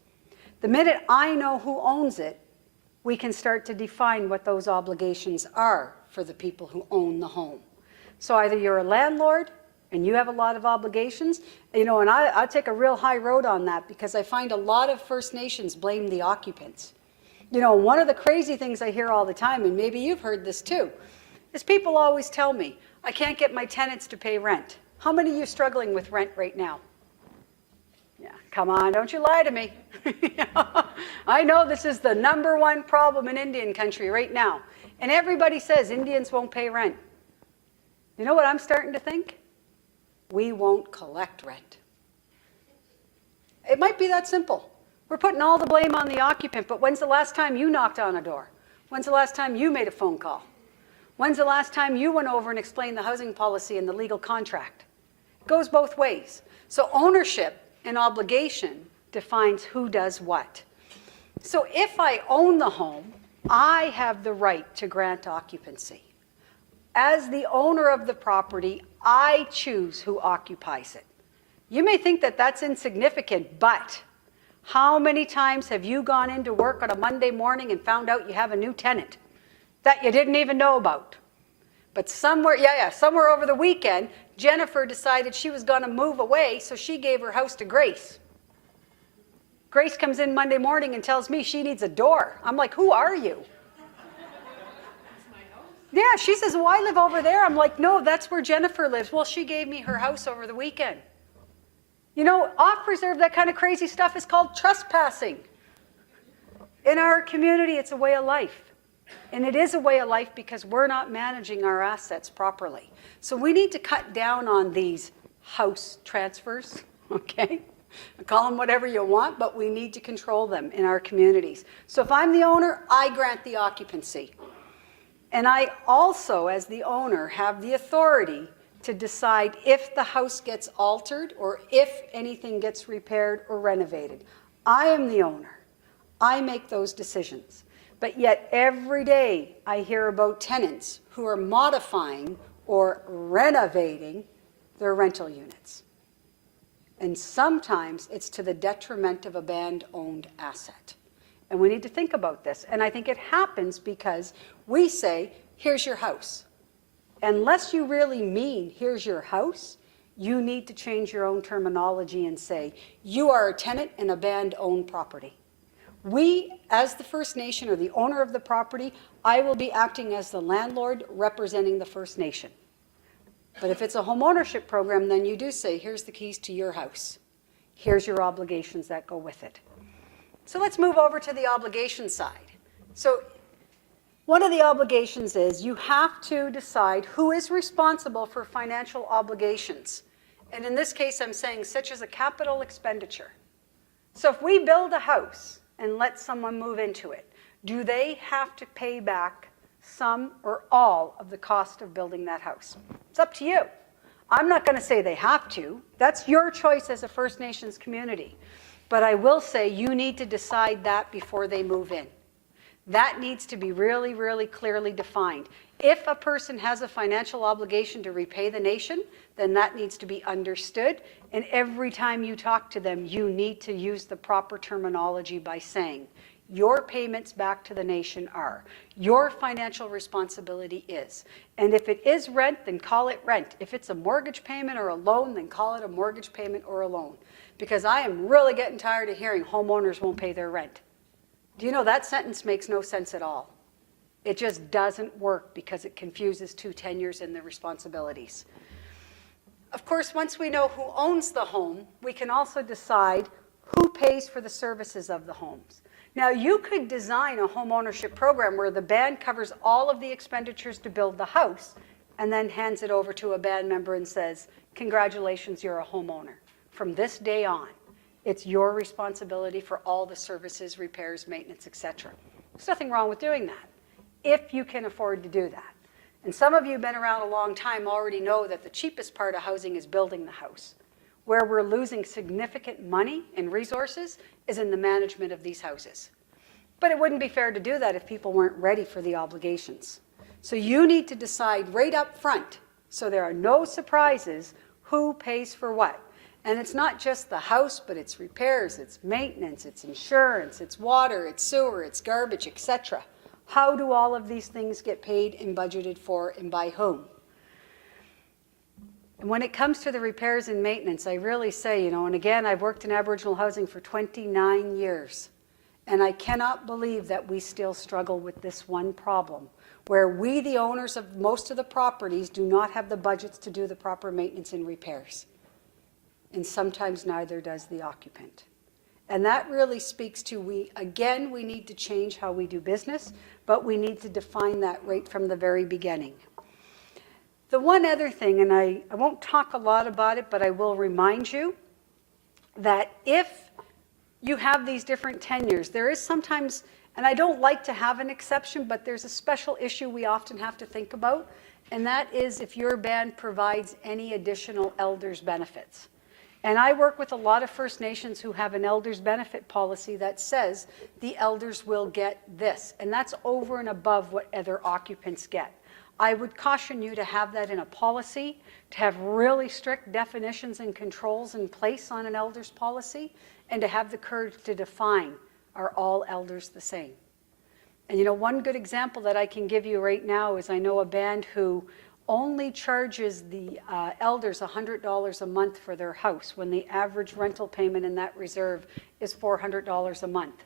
The minute I know who owns it, we can start to define what those obligations are for the people who own the home. So either you're a landlord and you have a lot of obligations, and I take a real high road on that because I find a lot of First Nations blame the occupants. One of the crazy things I hear all the time, and maybe you've heard this too, is people always tell me, I can't get my tenants to pay rent. How many of you are struggling with rent right now? Yeah, come on, don't you lie to me. I know this is the #1 problem in Indian country right now. And everybody says Indians won't pay rent. You know what I'm starting to think? We won't collect rent. It might be that simple. We're putting all the blame on the occupant, but when's the last time you knocked on a door? When's the last time you made a phone call? When's the last time you went over and explained the housing policy and the legal contract? It goes both ways. So ownership and obligation defines who does what. So if I own the home, I have the right to grant occupancy. As the owner of the property, I choose who occupies it. You may think that that's insignificant, but how many times have you gone into work on a Monday morning and found out you have a new tenant that you didn't even know about? But somewhere over the weekend, Jennifer decided she was going to move away, so she gave her house to Grace. Grace comes in Monday morning and tells me she needs a door. I'm like, who are you? Yeah, she says, well, I live over there. I'm like, no, that's where Jennifer lives. Well, she gave me her house over the weekend. Off reserve, that kind of crazy stuff is called trespassing. In our community, it's a way of life. And it is a way of life because we're not managing our assets properly. So we need to cut down on these house transfers, okay? Call them whatever you want, but we need to control them in our communities. So if I'm the owner, I grant the occupancy. And I also, as the owner, have the authority to decide if the house gets altered or if anything gets repaired or renovated. I am the owner. I make those decisions. But yet every day I hear about tenants who are modifying or renovating their rental units. And sometimes it's to the detriment of a band-owned asset. And we need to think about this. And I think it happens because we say, here's your house. Unless you really mean, here's your house, you need to change your own terminology and say, you are a tenant in a band-owned property. We, as the First Nation or the owner of the property, I will be acting as the landlord representing the First Nation. But if it's a home ownership program, then you do say, here's the keys to your house. Here's your obligations that go with it. So let's move over to the obligation side. So one of the obligations is you have to decide who is responsible for financial obligations. And in this case, I'm saying such as a capital expenditure. So if we build a house and let someone move into it, do they have to pay back some or all of the cost of building that house? It's up to you. I'm not going to say they have to. That's your choice as a First Nations community. But I will say you need to decide that before they move in. That needs to be really, really clearly defined. If a person has a financial obligation to repay the nation, then that needs to be understood. And every time you talk to them, you need to use the proper terminology by saying, your payments back to the nation are, your financial responsibility is. And if it is rent, then call it rent. If it's a mortgage payment or a loan, then call it a mortgage payment or a loan. Because I am really getting tired of hearing homeowners won't pay their rent. Do you know that sentence makes no sense at all? It just doesn't work because it confuses two tenures and the responsibilities. Of course, once we know who owns the home, we can also decide who pays for the services of the homes. Now, you could design a home ownership program where the band covers all of the expenditures to build the house and then hands it over to a band member and says, congratulations, you're a homeowner. From this day on, It's your responsibility for all the services, repairs, maintenance, etc. There's nothing wrong with doing that, if you can afford to do that. And some of you who've been around a long time already know that the cheapest part of housing is building the house. Where we're losing significant money and resources is in the management of these houses. But it wouldn't be fair to do that if people weren't ready for the obligations. So you need to decide right up front, so there are no surprises, who pays for what. And it's not just the house, but it's repairs, it's maintenance, it's insurance, it's water, it's sewer, it's garbage, etc. How do all of these things get paid and budgeted for, and by whom? And when it comes to the repairs and maintenance, I really say, and again, I've worked in Aboriginal housing for 29 years, and I cannot believe that we still struggle with this one problem, where we, the owners of most of the properties, do not have the budgets to do the proper maintenance and repairs. And sometimes neither does the occupant. And that really speaks to, we need to change how we do business, but we need to define that right from the very beginning. The one other thing, and I won't talk a lot about it, but I will remind you that if you have these different tenures, there is sometimes, and I don't like to have an exception, but there's a special issue we often have to think about, and that is if your band provides any additional elders benefits. And I work with a lot of First Nations who have an elders benefit policy that says the elders will get this, and that's over and above what other occupants get. I would caution you to have that in a policy, to have really strict definitions and controls in place on an elders policy, and to have the courage to define, are all elders the same? And one good example that I can give you right now is I know a band who only charges the elders $100 a month for their house when the average rental payment in that reserve is $400 a month.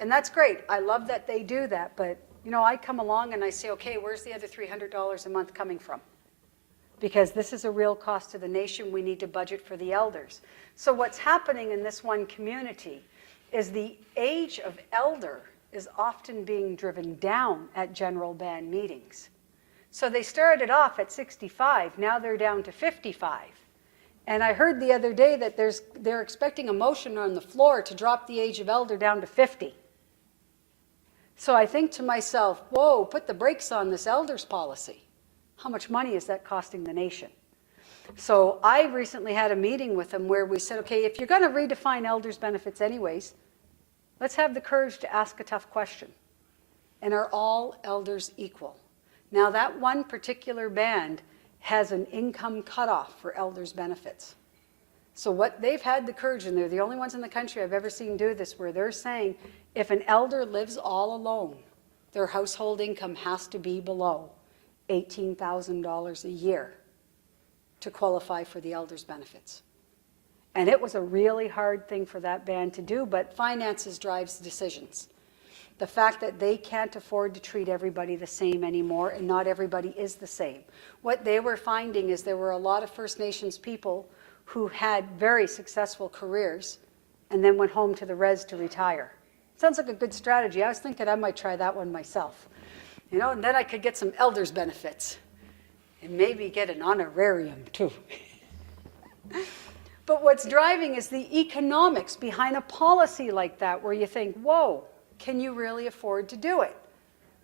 And that's great. I love that they do that, but I come along and I say, okay, where's the other $300 a month coming from? Because this is a real cost to the nation. We need to budget for the elders. So what's happening in this one community is the age of elder is often being driven down at general band meetings. So they started off at 65, now they're down to 55. And I heard the other day that they're expecting a motion on the floor to drop the age of elder down to 50. So I think to myself, whoa, put the brakes on this elders policy. How much money is that costing the nation? So I recently had a meeting with them where we said, okay, if you're going to redefine elders benefits anyways, let's have the courage to ask a tough question. And are all elders equal? Now that one particular band has an income cutoff for elders benefits. So what they've had the courage, and they're the only ones in the country I've ever seen do this, where they're saying if an elder lives all alone, their household income has to be below $18,000 a year to qualify for the elders benefits. And it was a really hard thing for that band to do, but finances drives decisions. The fact that they can't afford to treat everybody the same anymore, and not everybody is the same. What they were finding is there were a lot of First Nations people who had very successful careers and then went home to the res to retire. Sounds like a good strategy. I was thinking I might try that one myself. And then I could get some elders benefits and maybe get an honorarium too. But what's driving is the economics behind a policy like that, where you think, whoa, can you really afford to do it?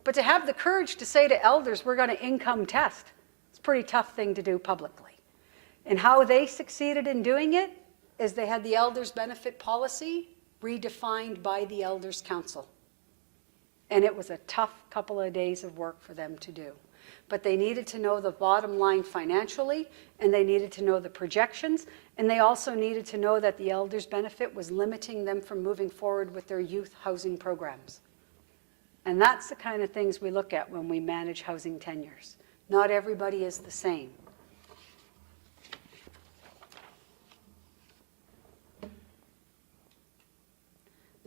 But to have the courage to say to elders, we're going to income test, it's a pretty tough thing to do publicly. And how they succeeded in doing it is they had the elders benefit policy redefined by the Elders Council. And it was a tough couple of days of work for them to do. But they needed to know the bottom line financially, and they needed to know the projections, and they also needed to know that the elders benefit was limiting them from moving forward with their youth housing programs. And that's the kind of things we look at when we manage housing tenures. Not everybody is the same.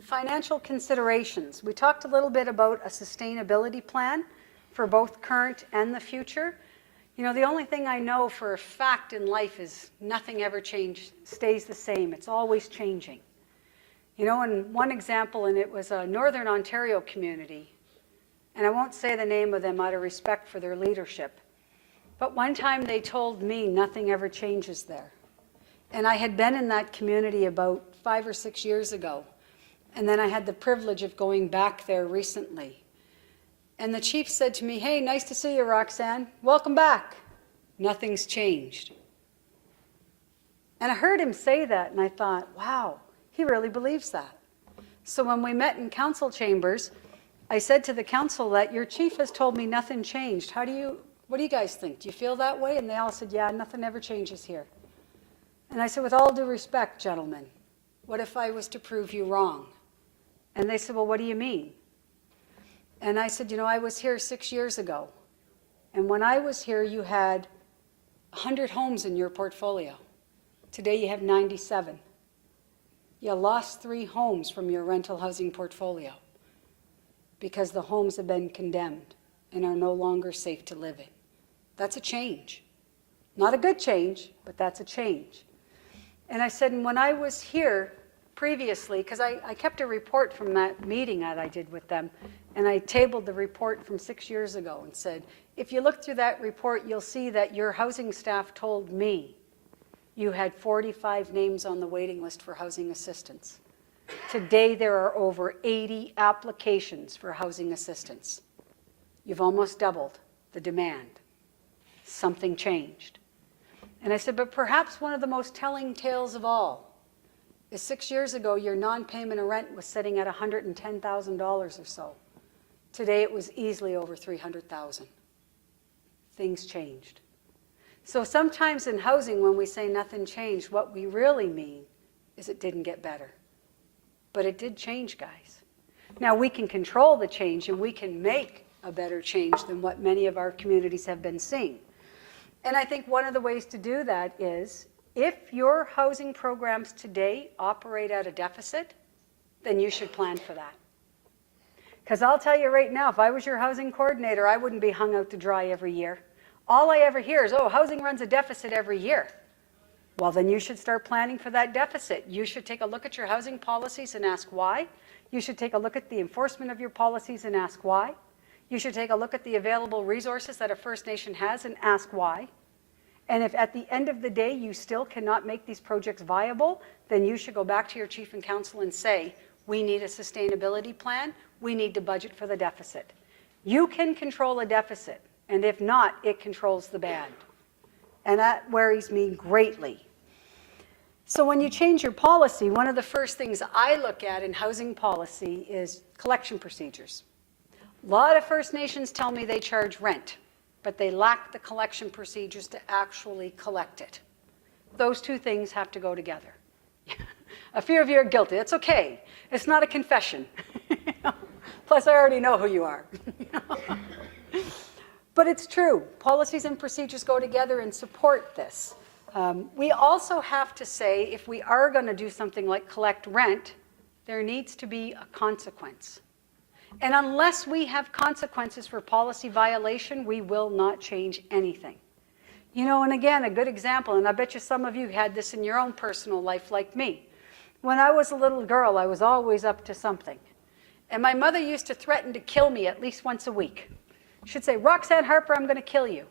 Financial considerations. We talked a little bit about a sustainability plan for both current and the future. The only thing I know for a fact in life is nothing ever stays the same. It's always changing. And one example, and it was a Northern Ontario community, and I won't say the name of them out of respect for their leadership, but one time they told me nothing ever changes there. And I had been in that community about 5 or 6 years ago. And then I had the privilege of going back there recently. And the chief said to me, "Hey, nice to see you, Roxanne. Welcome back. Nothing's changed." And I heard him say that, and I thought, wow, he really believes that. So when we met in council chambers, I said to the council that your chief has told me nothing changed. What do you guys think? Do you feel that way? And they all said, yeah, nothing ever changes here. And I said, with all due respect, gentlemen, what if I was to prove you wrong? And they said, well, what do you mean? And I said, I was here 6 years ago. And when I was here, you had 100 homes in your portfolio. Today you have 97. You lost 3 homes from your rental housing portfolio because the homes have been condemned and are no longer safe to live in. That's a change. Not a good change, but that's a change. And I said, and when I was here previously, because I kept a report from that meeting that I did with them, and I tabled the report from 6 years ago and said, if you look through that report, you'll see that your housing staff told me you had 45 names on the waiting list for housing assistance. Today, there are over 80 applications for housing assistance. You've almost doubled the demand. Something changed. And I said, but perhaps one of the most telling tales of all is 6 years ago, your non-payment of rent was sitting at $110,000 or so. Today, it was easily over $300,000. Things changed. So sometimes in housing, when we say nothing changed, what we really mean is it didn't get better. But it did change, guys. Now, we can control the change, and we can make a better change than what many of our communities have been seeing. And I think one of the ways to do that is, if your housing programs today operate at a deficit, then you should plan for that. Because I'll tell you right now, if I was your housing coordinator, I wouldn't be hung out to dry every year. All I ever hear is, oh, housing runs a deficit every year. Well, then you should start planning for that deficit. You should take a look at your housing policies and ask why. You should take a look at the enforcement of your policies and ask why. You should take a look at the available resources that a First Nation has and ask why. And if at the end of the day you still cannot make these projects viable, then you should go back to your chief and council and say, we need a sustainability plan. We need to budget for the deficit. You can control a deficit. And if not, it controls the band. And that worries me greatly. So when you change your policy, one of the first things I look at in housing policy is collection procedures. A lot of First Nations tell me they charge rent, but they lack the collection procedures to actually collect it. Those two things have to go together. A fear of you're guilty, it's okay. It's not a confession. Plus, I already know who you are. But it's true. Policies and procedures go together and support this. We also have to say, if we are going to do something like collect rent, there needs to be a consequence. And unless we have consequences for policy violation, we will not change anything. And again, a good example, and I bet you some of you had this in your own personal life like me. When I was a little girl, I was always up to something. And my mother used to threaten to kill me at least once a week. She'd say, Roxanne, Harper, I'm going to kill you.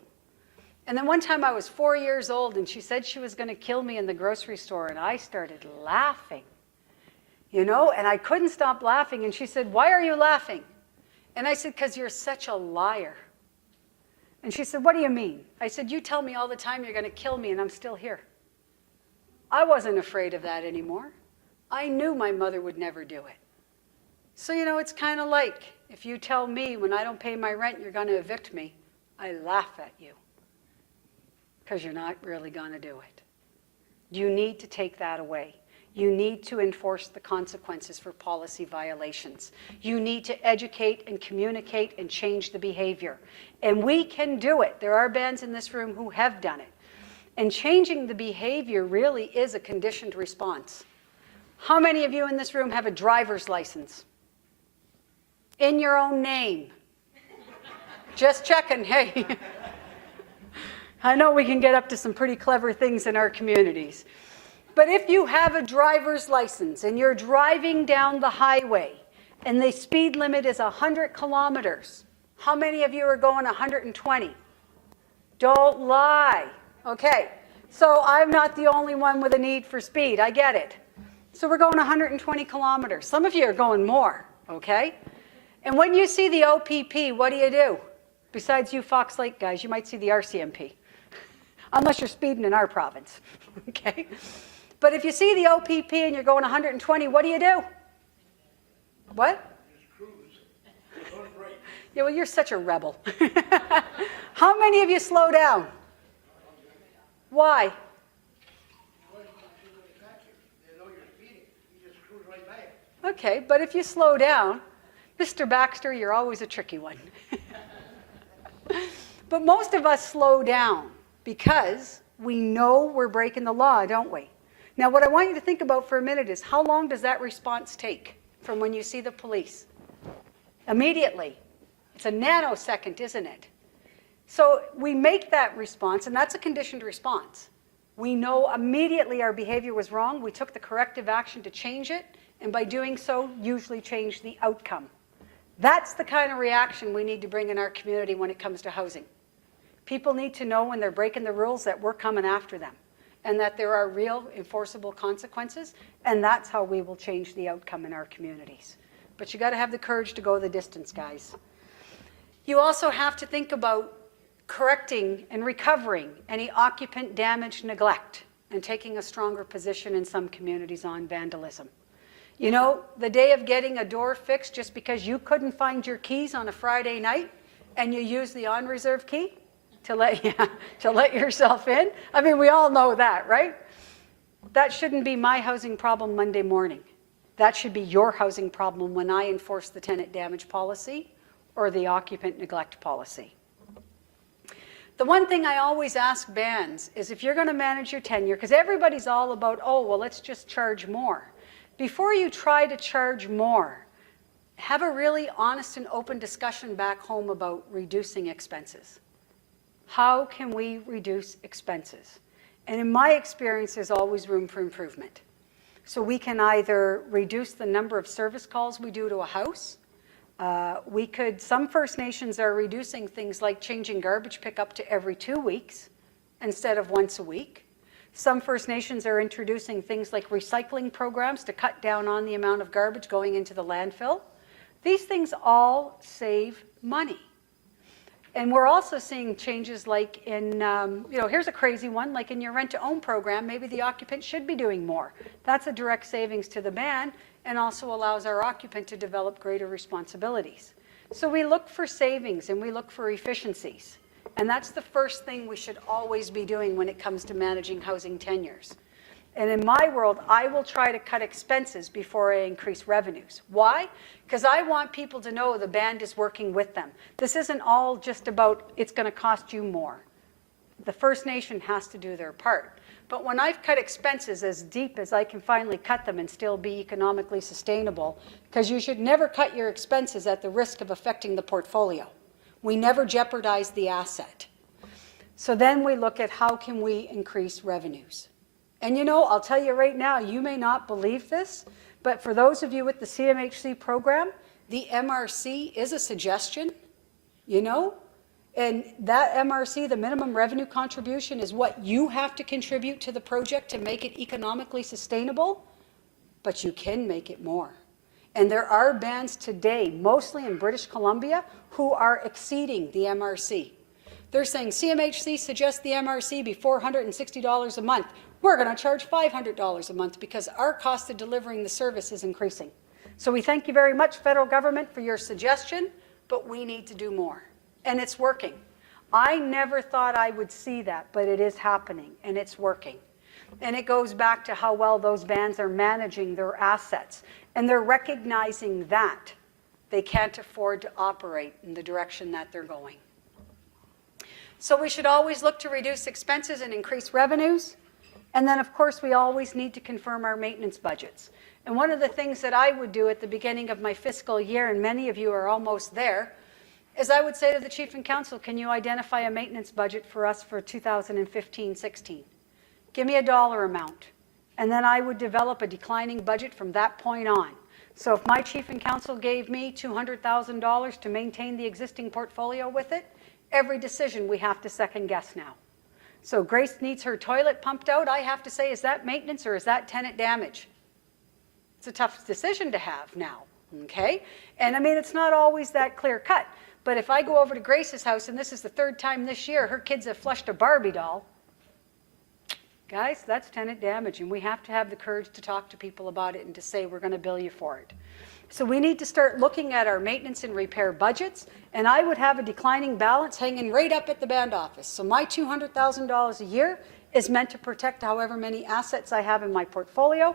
And then one time I was 4 years old, and she said she was going to kill me in the grocery store, and I started laughing. And I couldn't stop laughing, and she said, why are you laughing? And I said, because you're such a liar. And she said, what do you mean? I said, you tell me all the time you're going to kill me, and I'm still here. I wasn't afraid of that anymore. I knew my mother would never do it. So, it's kind of like, if you tell me when I don't pay my rent you're going to evict me, I laugh at you. Because you're not really going to do it. You need to take that away. You need to enforce the consequences for policy violations. You need to educate and communicate and change the behavior. And we can do it. There are bands in this room who have done it. And changing the behavior really is a conditioned response. How many of you in this room have a driver's license? In your own name. Just checking, hey. I know we can get up to some pretty clever things in our communities. But if you have a driver's license and you're driving down the highway and the speed limit is 100 kilometers, how many of you are going 120? Don't lie. Okay, so I'm not the only one with a need for speed. I get it. So we're going 120 kilometers. Some of you are going more, okay? And when you see the OPP, what do? Besides you Fox Lake guys, you might see the RCMP, unless you're speeding in our province, okay? But if you see the OPP and you're going 120, what do? What? Yeah, well, you're such a rebel. How many of you slow down? Why? Okay, but if you slow down, Mr. Baxter, you're always a tricky one. But most of us slow down because we know we're breaking the law, don't we? Now, what I want you to think about for a minute is how long does that response take from when you see the police? Immediately. It's a nanosecond, isn't it? So we make that response, and that's a conditioned response. We know immediately our behavior was wrong. We took the corrective action to change it, and by doing so, usually change the outcome. That's the kind of reaction we need to bring in our community when it comes to housing. People need to know when they're breaking the rules that we're coming after them, and that there are real enforceable consequences, and that's how we will change the outcome in our communities. But you got to have the courage to go the distance, guys. You also have to think about correcting and recovering any occupant damage, neglect, and taking a stronger position in some communities on vandalism. You know, the day of getting a door fixed just because you couldn't find your keys on a Friday night and you use the on-reserve key to let yourself in. I mean, we all know that, right? That shouldn't be my housing problem Monday morning. That should be your housing problem when I enforce the tenant damage policy or the occupant neglect policy. The one thing I always ask bands is if you're going to manage your tenure, because everybody's all about, oh, well, let's just charge more. Before you try to charge more, have a really honest and open discussion back home about reducing expenses. How can we reduce expenses? And in my experience, there's always room for improvement. So we can either reduce the number of service calls we do to a house. Some First Nations are reducing things like changing garbage pickup to every 2 weeks instead of once a week. Some First Nations are introducing things like recycling programs to cut down on the amount of garbage going into the landfill. These things all save money. And we're also seeing changes like in, here's a crazy one, like in your rent-to-own program, maybe the occupant should be doing more. That's a direct savings to the band and also allows our occupant to develop greater responsibilities. So we look for savings and we look for efficiencies. And that's the first thing we should always be doing when it comes to managing housing tenures. And in my world, I will try to cut expenses before I increase revenues. Why? Because I want people to know the band is working with them. This isn't all just about it's going to cost you more. The First Nation has to do their part. But when I've cut expenses as deep as I can finally cut them and still be economically sustainable, because you should never cut your expenses at the risk of affecting the portfolio. We never jeopardize the asset. So then we look at how can we increase revenues. And I'll tell you right now, you may not believe this, but for those of you with the CMHC program, the MRC is a suggestion, and that MRC, the minimum revenue contribution, is what you have to contribute to the project to make it economically sustainable, but you can make it more. And there are bands today, mostly in British Columbia, who are exceeding the MRC. They're saying CMHC suggests the MRC be $460 a month. We're going to charge $500 a month because our cost of delivering the service is increasing. So we thank you very much, federal government, for your suggestion, but we need to do more. And it's working. I never thought I would see that, but it is happening, and it's working. And it goes back to how well those bands are managing their assets. And they're recognizing that they can't afford to operate in the direction that they're going. So we should always look to reduce expenses and increase revenues. And then, of course, we always need to confirm our maintenance budgets. And one of the things that I would do at the beginning of my fiscal year, and many of you are almost there, is I would say to the Chief and Council, can you identify a maintenance budget for us for 2015-16? Give me a dollar amount. And then I would develop a declining budget from that point on. So if my Chief and Council gave me $200,000 to maintain the existing portfolio with it, every decision we have to second guess now. So Grace needs her toilet pumped out. I have to say, is that maintenance or is that tenant damage? It's a tough decision to have now, okay? And I mean, it's not always that clear cut. But if I go over to Grace's house, and this is the 3rd time this year, her kids have flushed a Barbie doll, guys, that's tenant damage, and we have to have the courage to talk to people about it and to say we're going to bill you for it. So we need to start looking at our maintenance and repair budgets, and I would have a declining balance hanging right up at the band office. So my $200,000 a year is meant to protect however many assets I have in my portfolio.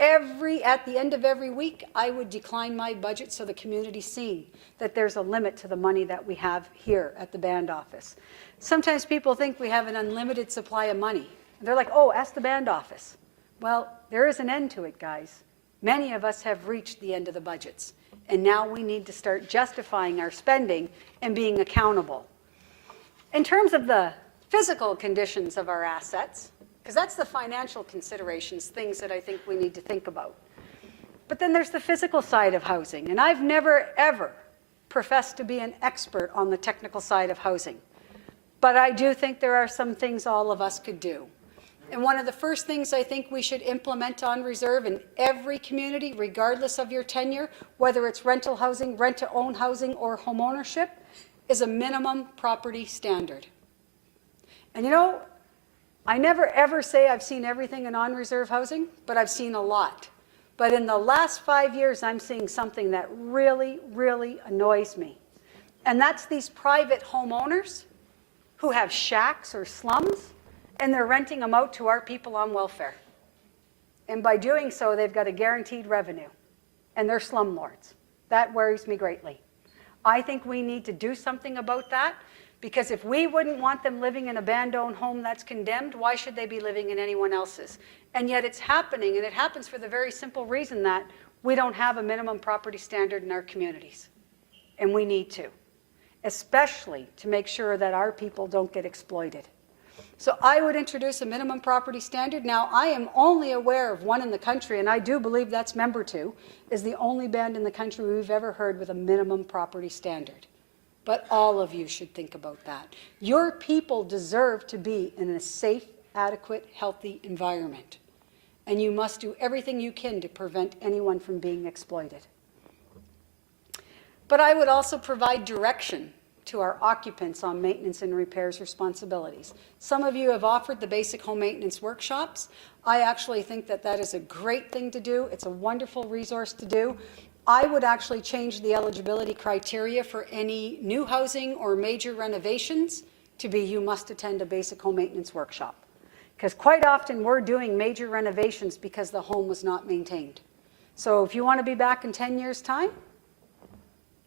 At the end of every week, I would decline my budget so the community's seen that there's a limit to the money that we have here at the band office. Sometimes people think we have an unlimited supply of money. They're like, oh, ask the band office. Well, there is an end to it, guys. Many of us have reached the end of the budgets, and now we need to start justifying our spending and being accountable. In terms of the physical conditions of our assets, because that's the financial considerations, things that I think we need to think about. But then there's the physical side of housing, and I've never, ever professed to be an expert on the technical side of housing. But I do think there are some things all of us could do. And one of the first things I think we should implement on reserve in every community, regardless of your tenure, whether it's rental housing, rent-to-own housing, or homeownership, is a minimum property standard. And you know, I never ever say I've seen everything in on-reserve housing, but I've seen a lot. But in the last 5 years, I'm seeing something that really, really annoys me. And that's these private homeowners who have shacks or slums, and they're renting them out to our people on welfare. And by doing so, they've got a guaranteed revenue, and they're slumlords. That worries me greatly. I think we need to do something about that, because if we wouldn't want them living in a band-owned home that's condemned, why should they be living in anyone else's? And yet it's happening, and it happens for the very simple reason that we don't have a minimum property standard in our communities. And we need to, especially to make sure that our people don't get exploited. So I would introduce a minimum property standard. Now, I am only aware of one in the country, and I do believe that's Member 2, is the only band in the country we've ever heard with a minimum property standard. But all of you should think about that. Your people deserve to be in a safe, adequate, healthy environment. And you must do everything you can to prevent anyone from being exploited. But I would also provide direction to our occupants on maintenance and repairs responsibilities. Some of you have offered the basic home maintenance workshops. I actually think that that is a great thing to do. It's a wonderful resource to do. I would actually change the eligibility criteria for any new housing or major renovations to be you must attend a basic home maintenance workshop. Because quite often we're doing major renovations because the home was not maintained. So if you want to be back in 10 years' time,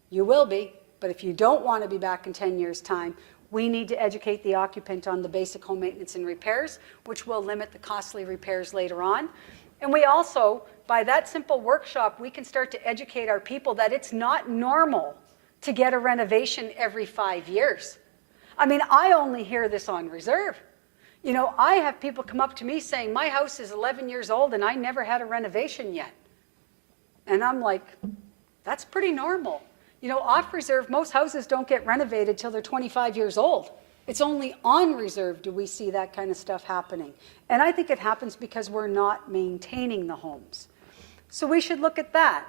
you will be. But if you don't want to be back in 10 years' time, we need to educate the occupant on the basic home maintenance and repairs, which will limit the costly repairs later on. And we also, by that simple workshop, we can start to educate our people that it's not normal to get a renovation every 5 years. I mean, I only hear this on reserve. You know, I have people come up to me saying, my house is 11 years old and I never had a renovation yet. And I'm like, that's pretty normal. You know, off reserve, most houses don't get renovated till they're 25 years old. It's only on reserve do we see that kind of stuff happening. And I think it happens because we're not maintaining the homes. So we should look at that.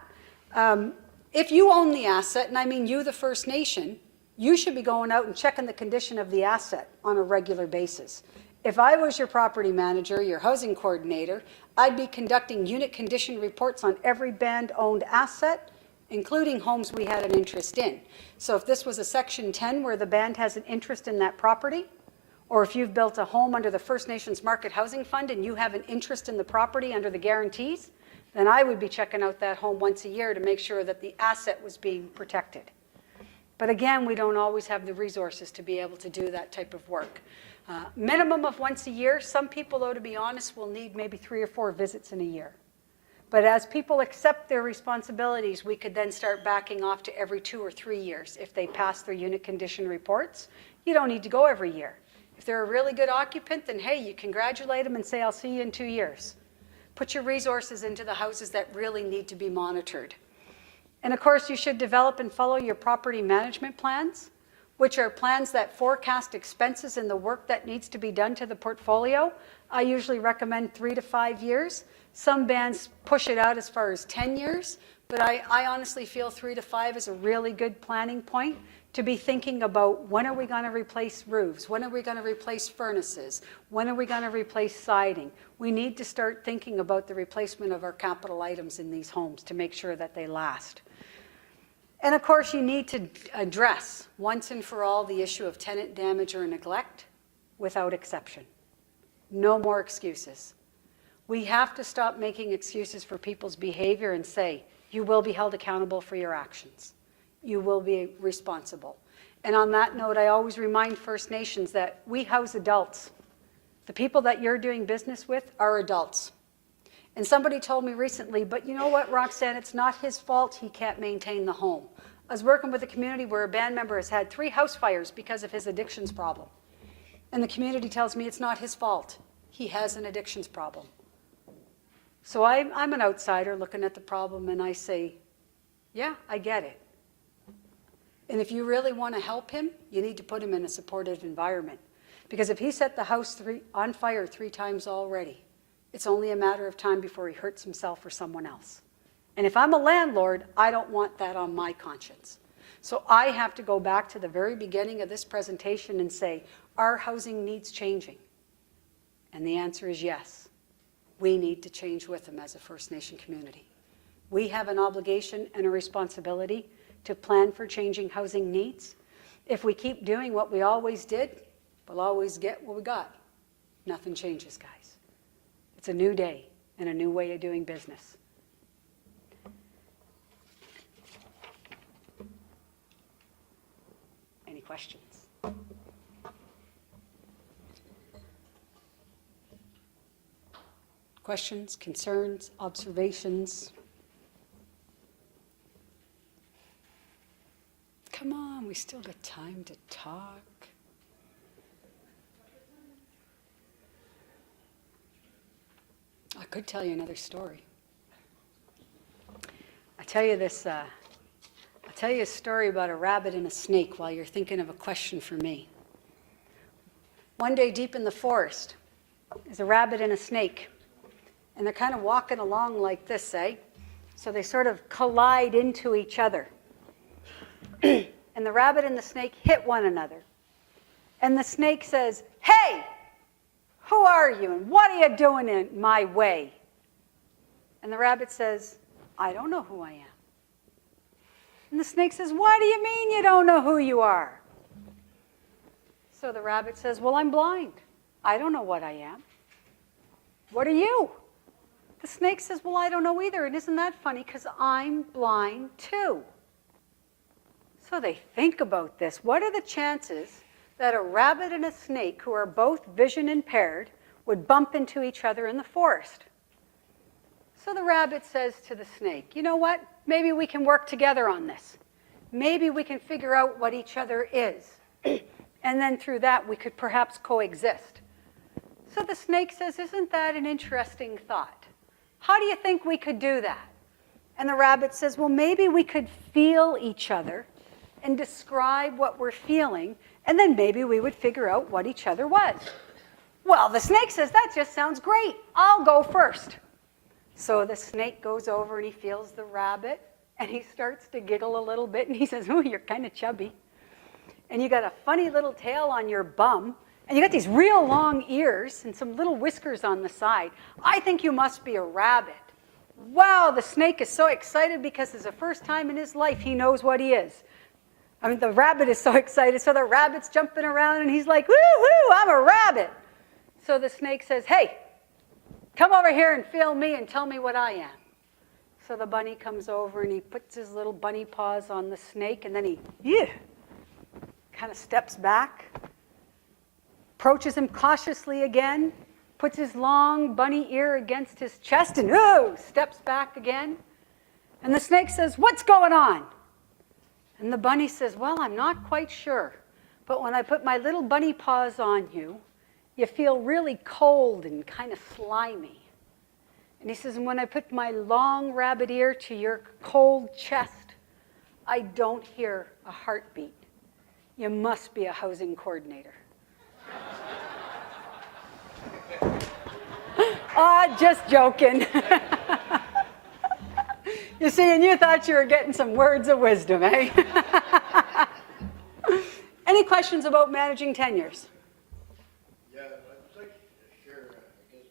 If you own the asset, and I mean you, the First Nation, you should be going out and checking the condition of the asset on a regular basis. If I was your property manager, your housing coordinator, I'd be conducting unit condition reports on every band-owned asset, including homes we had an interest in. So if this was a Section 10 where the band has an interest in that property, or if you've built a home under the First Nations Market Housing Fund and you have an interest in the property under the guarantees, then I would be checking out that home once a year to make sure that the asset was being protected. But again, we don't always have the resources to be able to do that type of work. Minimum of once a year. Some people, though, to be honest, will need maybe 3 or 4 visits in a year. But as people accept their responsibilities, we could then start backing off to every 2 or 3 years. If they pass their unit condition reports, you don't need to go every year. If they're a really good occupant, then hey, you congratulate them and say, I'll see you in 2 years. Put your resources into the houses that really need to be monitored. And of course, you should develop and follow your property management plans, which are plans that forecast expenses and the work that needs to be done to the portfolio. I usually recommend 3 to 5 years, Some bands push it out as far as 10 years, but I honestly feel 3 to 5 is a really good planning point to be thinking about when are we going to replace roofs? When are we going to replace furnaces? When are we going to replace siding? We need to start thinking about the replacement of our capital items in these homes to make sure that they last. And of course, you need to address once and for all the issue of tenant damage or neglect without exception. No more excuses. We have to stop making excuses for people's behavior and say, you will be held accountable for your actions. You will be responsible. And on that note, I always remind First Nations that we house adults. The people that you're doing business with are adults. And somebody told me recently, but you know what, Roxanne, it's not his fault he can't maintain the home. I was working with a community where a band member has had 3 house fires because of his addictions problem. And the community tells me it's not his fault. He has an addictions problem. So I'm an outsider looking at the problem and I say, yeah, I get it. And if you really want to help him, you need to put him in a supportive environment. Because if he set the house on fire 3 times already, it's only a matter of time before he hurts himself or someone else. And if I'm a landlord, I don't want that on my conscience. So I have to go back to the very beginning of this presentation and say, our housing needs changing. And the answer is yes. We need to change with them as a First Nation community. We have an obligation and a responsibility to plan for changing housing needs. If we keep doing what we always did, we'll always get what we got. Nothing changes, guys. It's a new day and a new way of doing business. Any questions? Questions, concerns, observations? Come on, we still got time to talk. I could tell you another story. I'll tell you a story about a rabbit and a snake while you're thinking of a question for me. One day deep in the forest is a rabbit and a snake. And they're kind of walking along like this, eh? So they sort of collide into each other. And the rabbit and the snake hit one another. And the snake says, hey, who are you and what are you doing in my way? And the rabbit says, I don't know who I am. And the snake says, what do you mean you don't know who you are? So the rabbit says, well, I'm blind. I don't know what I am. What are you? The snake says, well, I don't know either. And isn't that funny? Because I'm blind too. So they think about this. What are the chances that a rabbit and a snake, who are both vision impaired, would bump into each other in the forest? So the rabbit says to the snake, you know what? Maybe we can work together on this. Maybe we can figure out what each other is. And then through that, we could perhaps coexist. So the snake says, isn't that an interesting thought? How do you think we could do that? And the rabbit says, well, maybe we could feel each other and describe what we're feeling, and then maybe we would figure out what each other was. Well, the snake says, that just sounds great. I'll go first. So the snake goes over and he feels the rabbit, and he starts to giggle a little bit, and he says, oh, you're kind of chubby. And you got a funny little tail on your bum, and you got these real long ears and some little whiskers on the side. I think you must be a rabbit. Wow, the snake is so excited because it's the first time in his life he knows what he is. I mean, the rabbit is so excited, so the rabbit's jumping around, and he's like, woo-hoo, I'm a rabbit. So the snake says, hey, come over here and feel me and tell me what I am. So the bunny comes over, and he puts his little bunny paws on the snake, and then he kind of steps back, approaches him cautiously again, puts his long bunny ear against his chest, and steps back again. And the snake says, what's going on? And the bunny says, well, I'm not quite sure, but when I put my little bunny paws on you, you feel really cold and kind of slimy. And he says, and when I put my long rabbit ear to your cold chest, I don't hear a heartbeat. You must be a housing coordinator. Just joking. You see, and you thought you were getting some words of wisdom, eh? Any questions about managing tenures? Yeah, I'd like to share, I guess,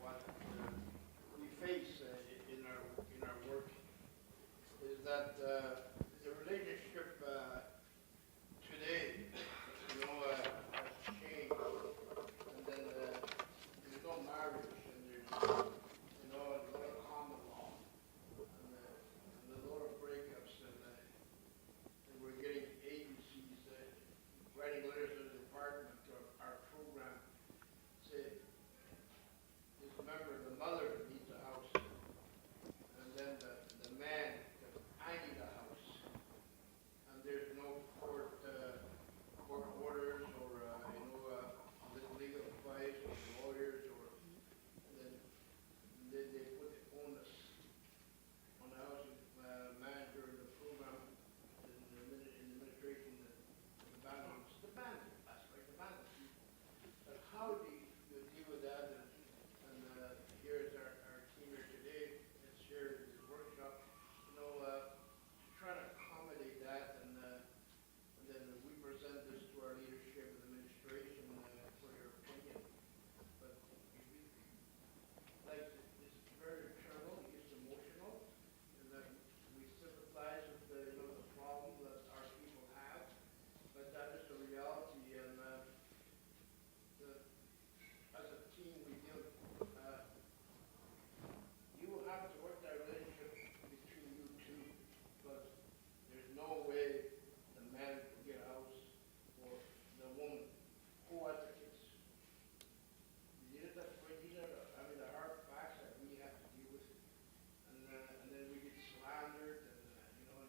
what we face in our work is that the relationship today, has changed, and then there's no marriage, and there's a lot of common law, and a lot of breakups, and we're getting agencies writing letters to the department to our program, say, this member, the mother needs a house, and then the man, I need a house, and there's no court orders or, legal advice or lawyers and then they put the onus on the housing manager in the program in the administration the ban on the bandit, that's right, the bandit people. But how do you deal with that? And here's our team here today. Let's share this workshop. Try to accommodate that, and then we present this to our leadership and administration for your opinion. But like it's very internal, it gets emotional, and then we sympathize with the problem that our people have. But that is the reality, and as a team, we deal. You will have to work that relationship between you two, because there's no way the man will get a house or the woman who has the kids. These are the hard facts that we have to deal with, and then we get slandered, and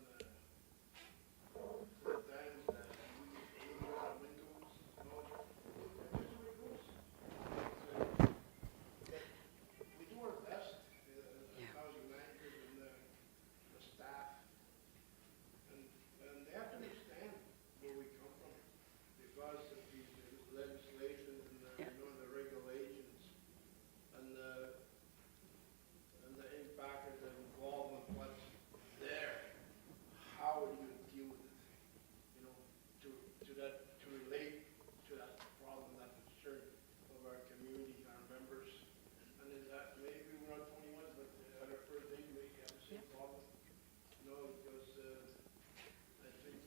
sometimes we get angels on windows, that's just the way it goes. We do our best, the housing managers and the staff, and they have to understand where we come from because of these legislations and the regulations and the impact of the involvement, what's there. How do you deal with it? To relate to that problem, that concern of our community, our members. And is that maybe we're not the only ones, but at our first day, maybe have the same problem. Because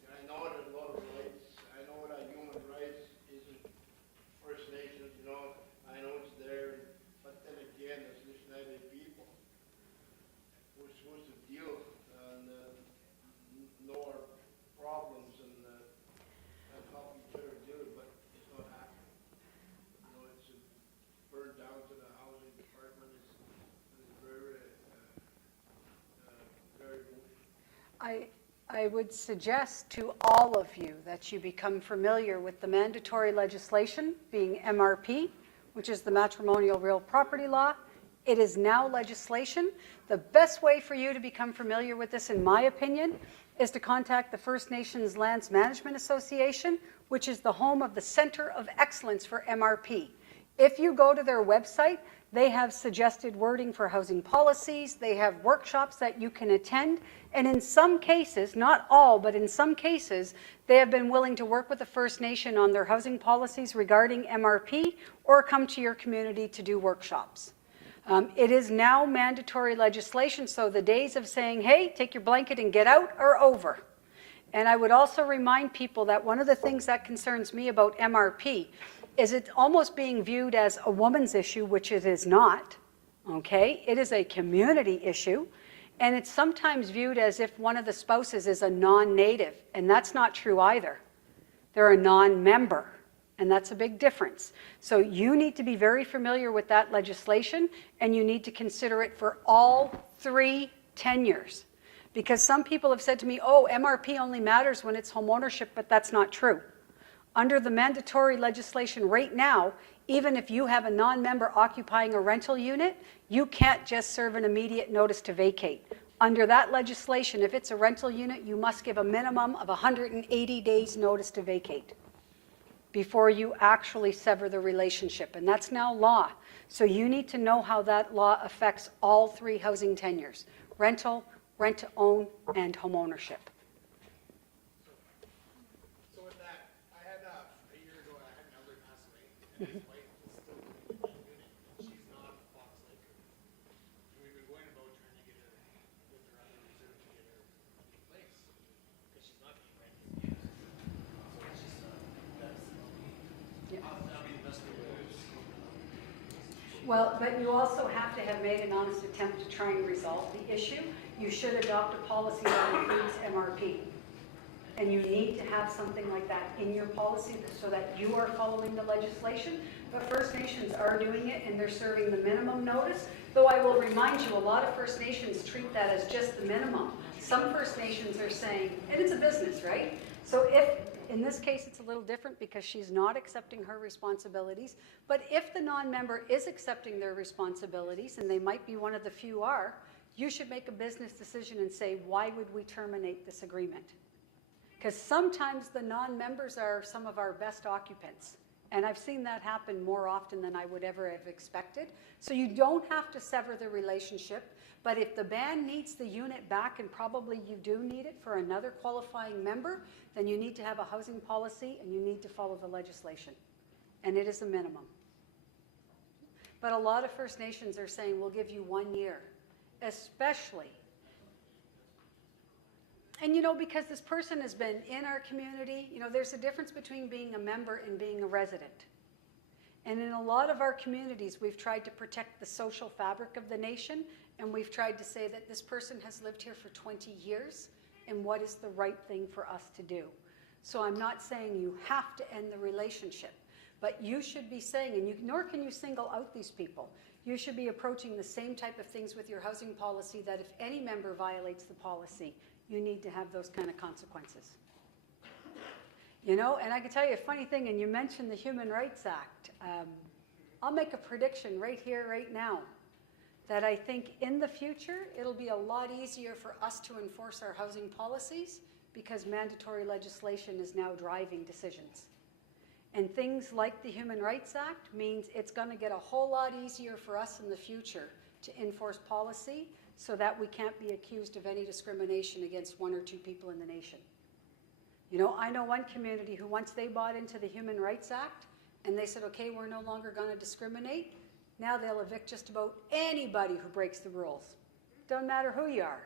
I know there's a lot of rights. I know that human rights isn't First Nations. I know it's there, but then again, as Anishinaabe people, we're supposed to deal and know our problems and help each other deal with, but it's not happening. It's burned down to the housing department. It's very, very emotional. I would suggest to all of you that you become familiar with the mandatory legislation, being MRP, which is the Matrimonial Real Property Law. It is now legislation. The best way for you to become familiar with this, in my opinion, is to contact the First Nations Lands Management Association, which is the home of the Center of Excellence for MRP. If you go to their website, they have suggested wording for housing policies. They have workshops that you can attend. And in some cases, not all, but in some cases, they have been willing to work with the First Nation on their housing policies regarding MRP or come to your community to do workshops. It is now mandatory legislation, so the days of saying, hey, take your blanket and get out are over. And I would also remind people that one of the things that concerns me about MRP is it almost being viewed as a woman's issue, which it is not, okay? It is a community issue, and it's sometimes viewed as if one of the spouses is a non-native, and that's not true either. They're a non-member, and that's a big difference. So you need to be very familiar with that legislation, and you need to consider it for all 3 tenures. Because some people have said to me, oh, MRP only matters when it's home ownership, but that's not true. Under the mandatory legislation right now, even if you have a non-member occupying a rental unit, you can't just serve an immediate notice to vacate. Under that legislation, if it's a rental unit, you must give a minimum of 180 days notice to vacate. before you actually sever the relationship. And that's now law. So you need to know how that law affects all 3 housing tenures: rental, rent-to-own, and homeownership. So with that, I had, a year ago, I had an elder pass away, and his wife is still living in that unit, and she's not a Fox Laker. And we've been going about trying to get her, with her other reserve, to get her a new place, because she's not being rented. So it's just, that'll be the best way to do it. Well, but you also have to have made an honest attempt to try and resolve the issue. You should adopt a policy that includes MRP. And you need to have something like that in your policy so that you are following the legislation. But First Nations are doing it, and they're serving the minimum notice. Though I will remind you, a lot of First Nations treat that as just the minimum. Some First Nations are saying, and it's a business, right? So if, in this case, it's a little different because she's not accepting her responsibilities. But if the non-member is accepting their responsibilities, and they might be one of the few are, you should make a business decision and say, why would we terminate this agreement? Because sometimes the non-members are some of our best occupants. And I've seen that happen more often than I would ever have expected. So you don't have to sever the relationship. But if the band needs the unit back, and probably you do need it for another qualifying member, then you need to have a housing policy and you need to follow the legislation. And it is a minimum. But a lot of First Nations are saying, we'll give you 1 year, especially. And you know, because this person has been in our community, you know, there's a difference between being a member and being a resident. And in a lot of our communities, we've tried to protect the social fabric of the nation, and we've tried to say that this person has lived here for 20 years, and what is the right thing for us to do. So I'm not saying you have to end the relationship, but you should be saying, and nor can you single out these people, you should be approaching the same type of things with your housing policy, that if any member violates the policy, you need to have those kind of consequences. You know, and I can tell you a funny thing, and you mentioned the Human Rights Act. I'll make a prediction right here, right now, that I think in the future, it'll be a lot easier for us to enforce our housing policies because mandatory legislation is now driving decisions. And things like the Human Rights Act means it's going to get a whole lot easier for us in the future to enforce policy so that we can't be accused of any discrimination against 1 or 2 people in the nation. You know, I know one community who once they bought into the Human Rights Act and they said, okay, we're no longer going to discriminate. Now they'll evict just about anybody who breaks the rules. Doesn't matter who you are.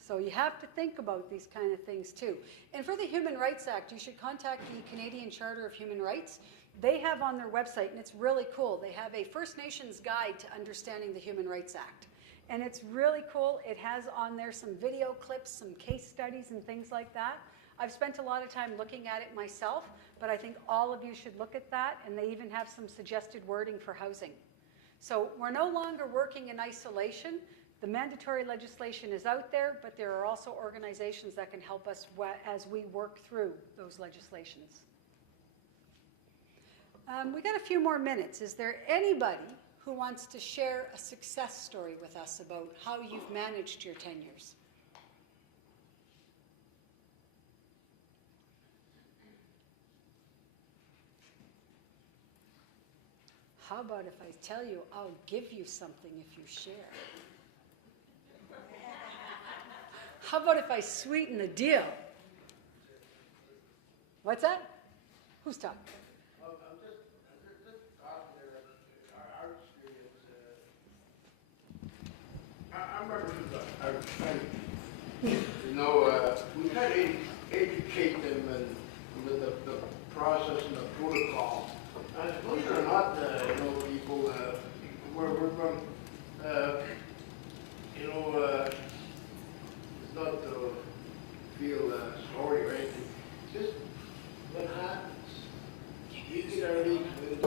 So you have to think about these kind of things too. And for the Human Rights Act, you should contact the Canadian Charter of Human Rights. They have on their website, and it's really cool, they have a First Nations guide to understanding the Human Rights Act. And it's really cool. It has on there some video clips, some case studies and things like that. I've spent a lot of time looking at it myself, but I think all of you should look at that, and they even have some suggested wording for housing. So we're no longer working in isolation. The mandatory legislation is out there, but there are also organizations that can help us as we work through those legislations. We got a few more minutes. Is there anybody who wants to share a success story with us about how you've managed your tenures? How about if I tell you I'll give you something if you share? How about if I sweeten the deal? What's that? Who's talking? Well, I'm just talking there, our experience, I'm representing you know, we try to educate them and with the process and the protocol. And believe it or not, you know, people, we're from, you know, it's not to feel sorry or anything. It's just what happens. You get our age with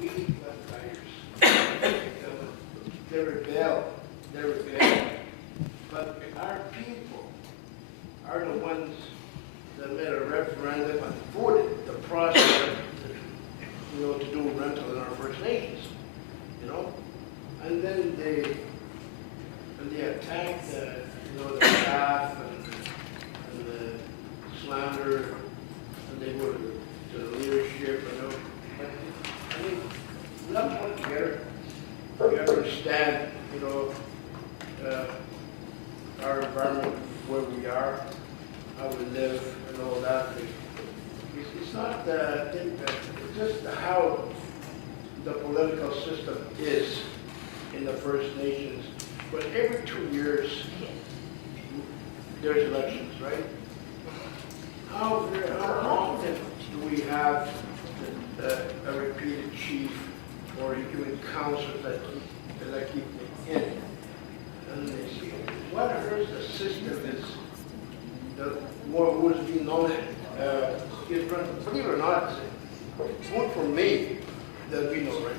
we vampires. They rebel. But our people are the ones that made a referendum and voted the process, you know, to do rental in our First Nations, you know, and then they attack the, you know, the staff and the slander, and they would live and all that. It's not the thing that, it's just how the political system is in the First Nations. But every 2 years, there's elections, right? How often do we have a repeated chief or human councils that keep in? And they see what hurts the system is the more who's being nominated is run. Believe it or not, vote for me, there'll be no right.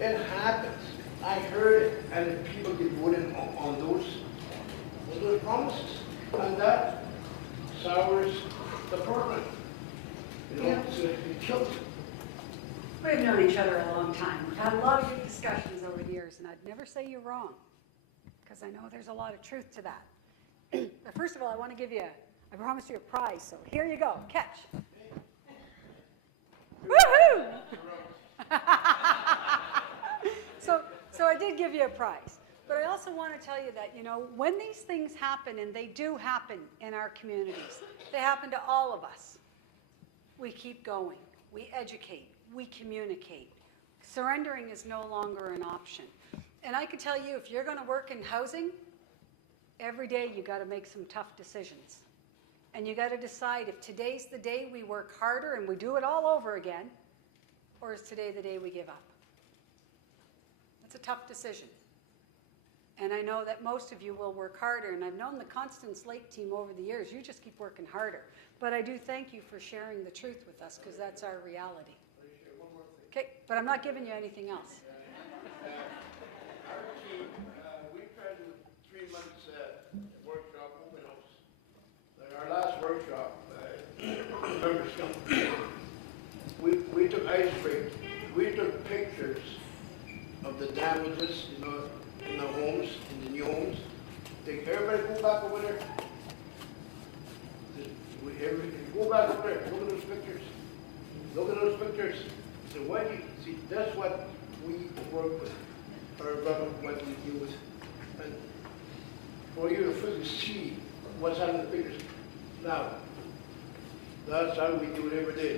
It happens. I heard it, and people get voted on those promises, and that sours the program. You know, it kills it. We've known each other a long time. We've had a lot of good discussions over the years, and I'd never say you're wrong, because I know there's a lot of truth to that. But first of all, I want to give you, I promised you a prize, so here you go, catch. Woohoo! So I did give you a prize, but I also want to tell you that, you know, when these things happen, and they do happen in our communities, they happen to all of us, we keep going, we educate, we communicate. Surrendering is no longer an option. And I can tell you, if you're going to work in housing, every day you got to make some tough decisions. And you got to decide if today's the day we work harder and we do it all over again, or is today the day we give up? It's a tough decision. And I know that most of you will work harder, and I've known the Constance Lake team over the years. You just keep working harder. But I do thank you for sharing the truth with us, because that's our reality. Okay, but I'm not giving you anything else. Our team, we tried to do 3 months workshop open house. Like our last workshop, we took ice breaks. We took pictures of the damages, you know, in the homes, in the new homes. Everybody go back over there. Go back over there. Look at those pictures. Look at those pictures. So what you see, that's what we work with, or what we deal with. And for you to physically see what's happening in the pictures. Now, that's how we do it every day.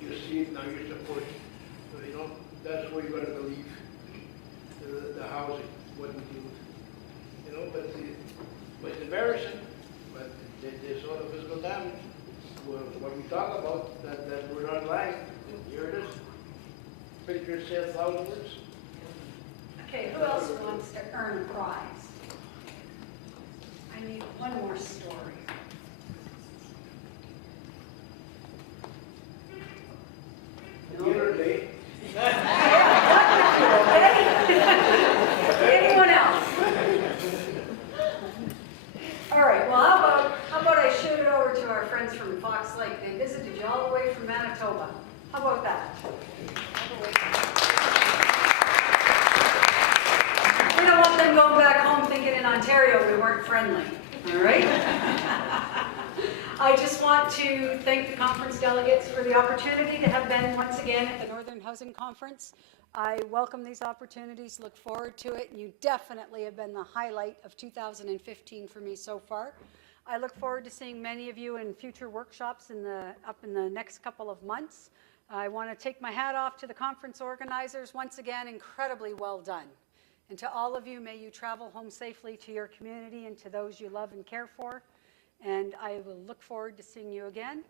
You see it now, you support it. So, you know, that's where you got to believe the housing, what we do. You know, but it's embarrassing, but there's sort of physical damage. What we talk about, that we're not lying. Here it is. Picture says 1,000 words. Okay, who else wants to earn a prize? I need one more story. The other day, Anyone else? All right, well, how about I shoot it over to our friends from Fox Lake. They visited you all the way from Manitoba. How about that? We don't want them going back home thinking in Ontario we weren't friendly, all right? I just want to thank the conference delegates for the opportunity to have been once again at the Northern Housing Conference. I welcome these opportunities, look forward to it, and you definitely have been the highlight of 2015 for me so far. I look forward to seeing many of you in future workshops up in the next couple of months. I want to take my hat off to the conference organizers. Once again, incredibly well done. And to all of you, may you travel home safely to your community and to those you love and care for. And I will look forward to seeing you again.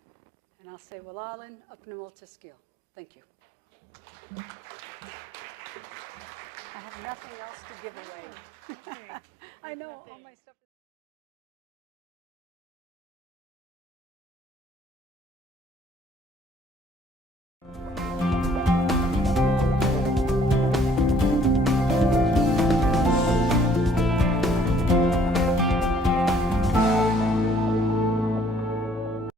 And I'll say, Walalin, Upnamal Tiskil. Thank you. I have nothing else to give away. I know, all my stuff is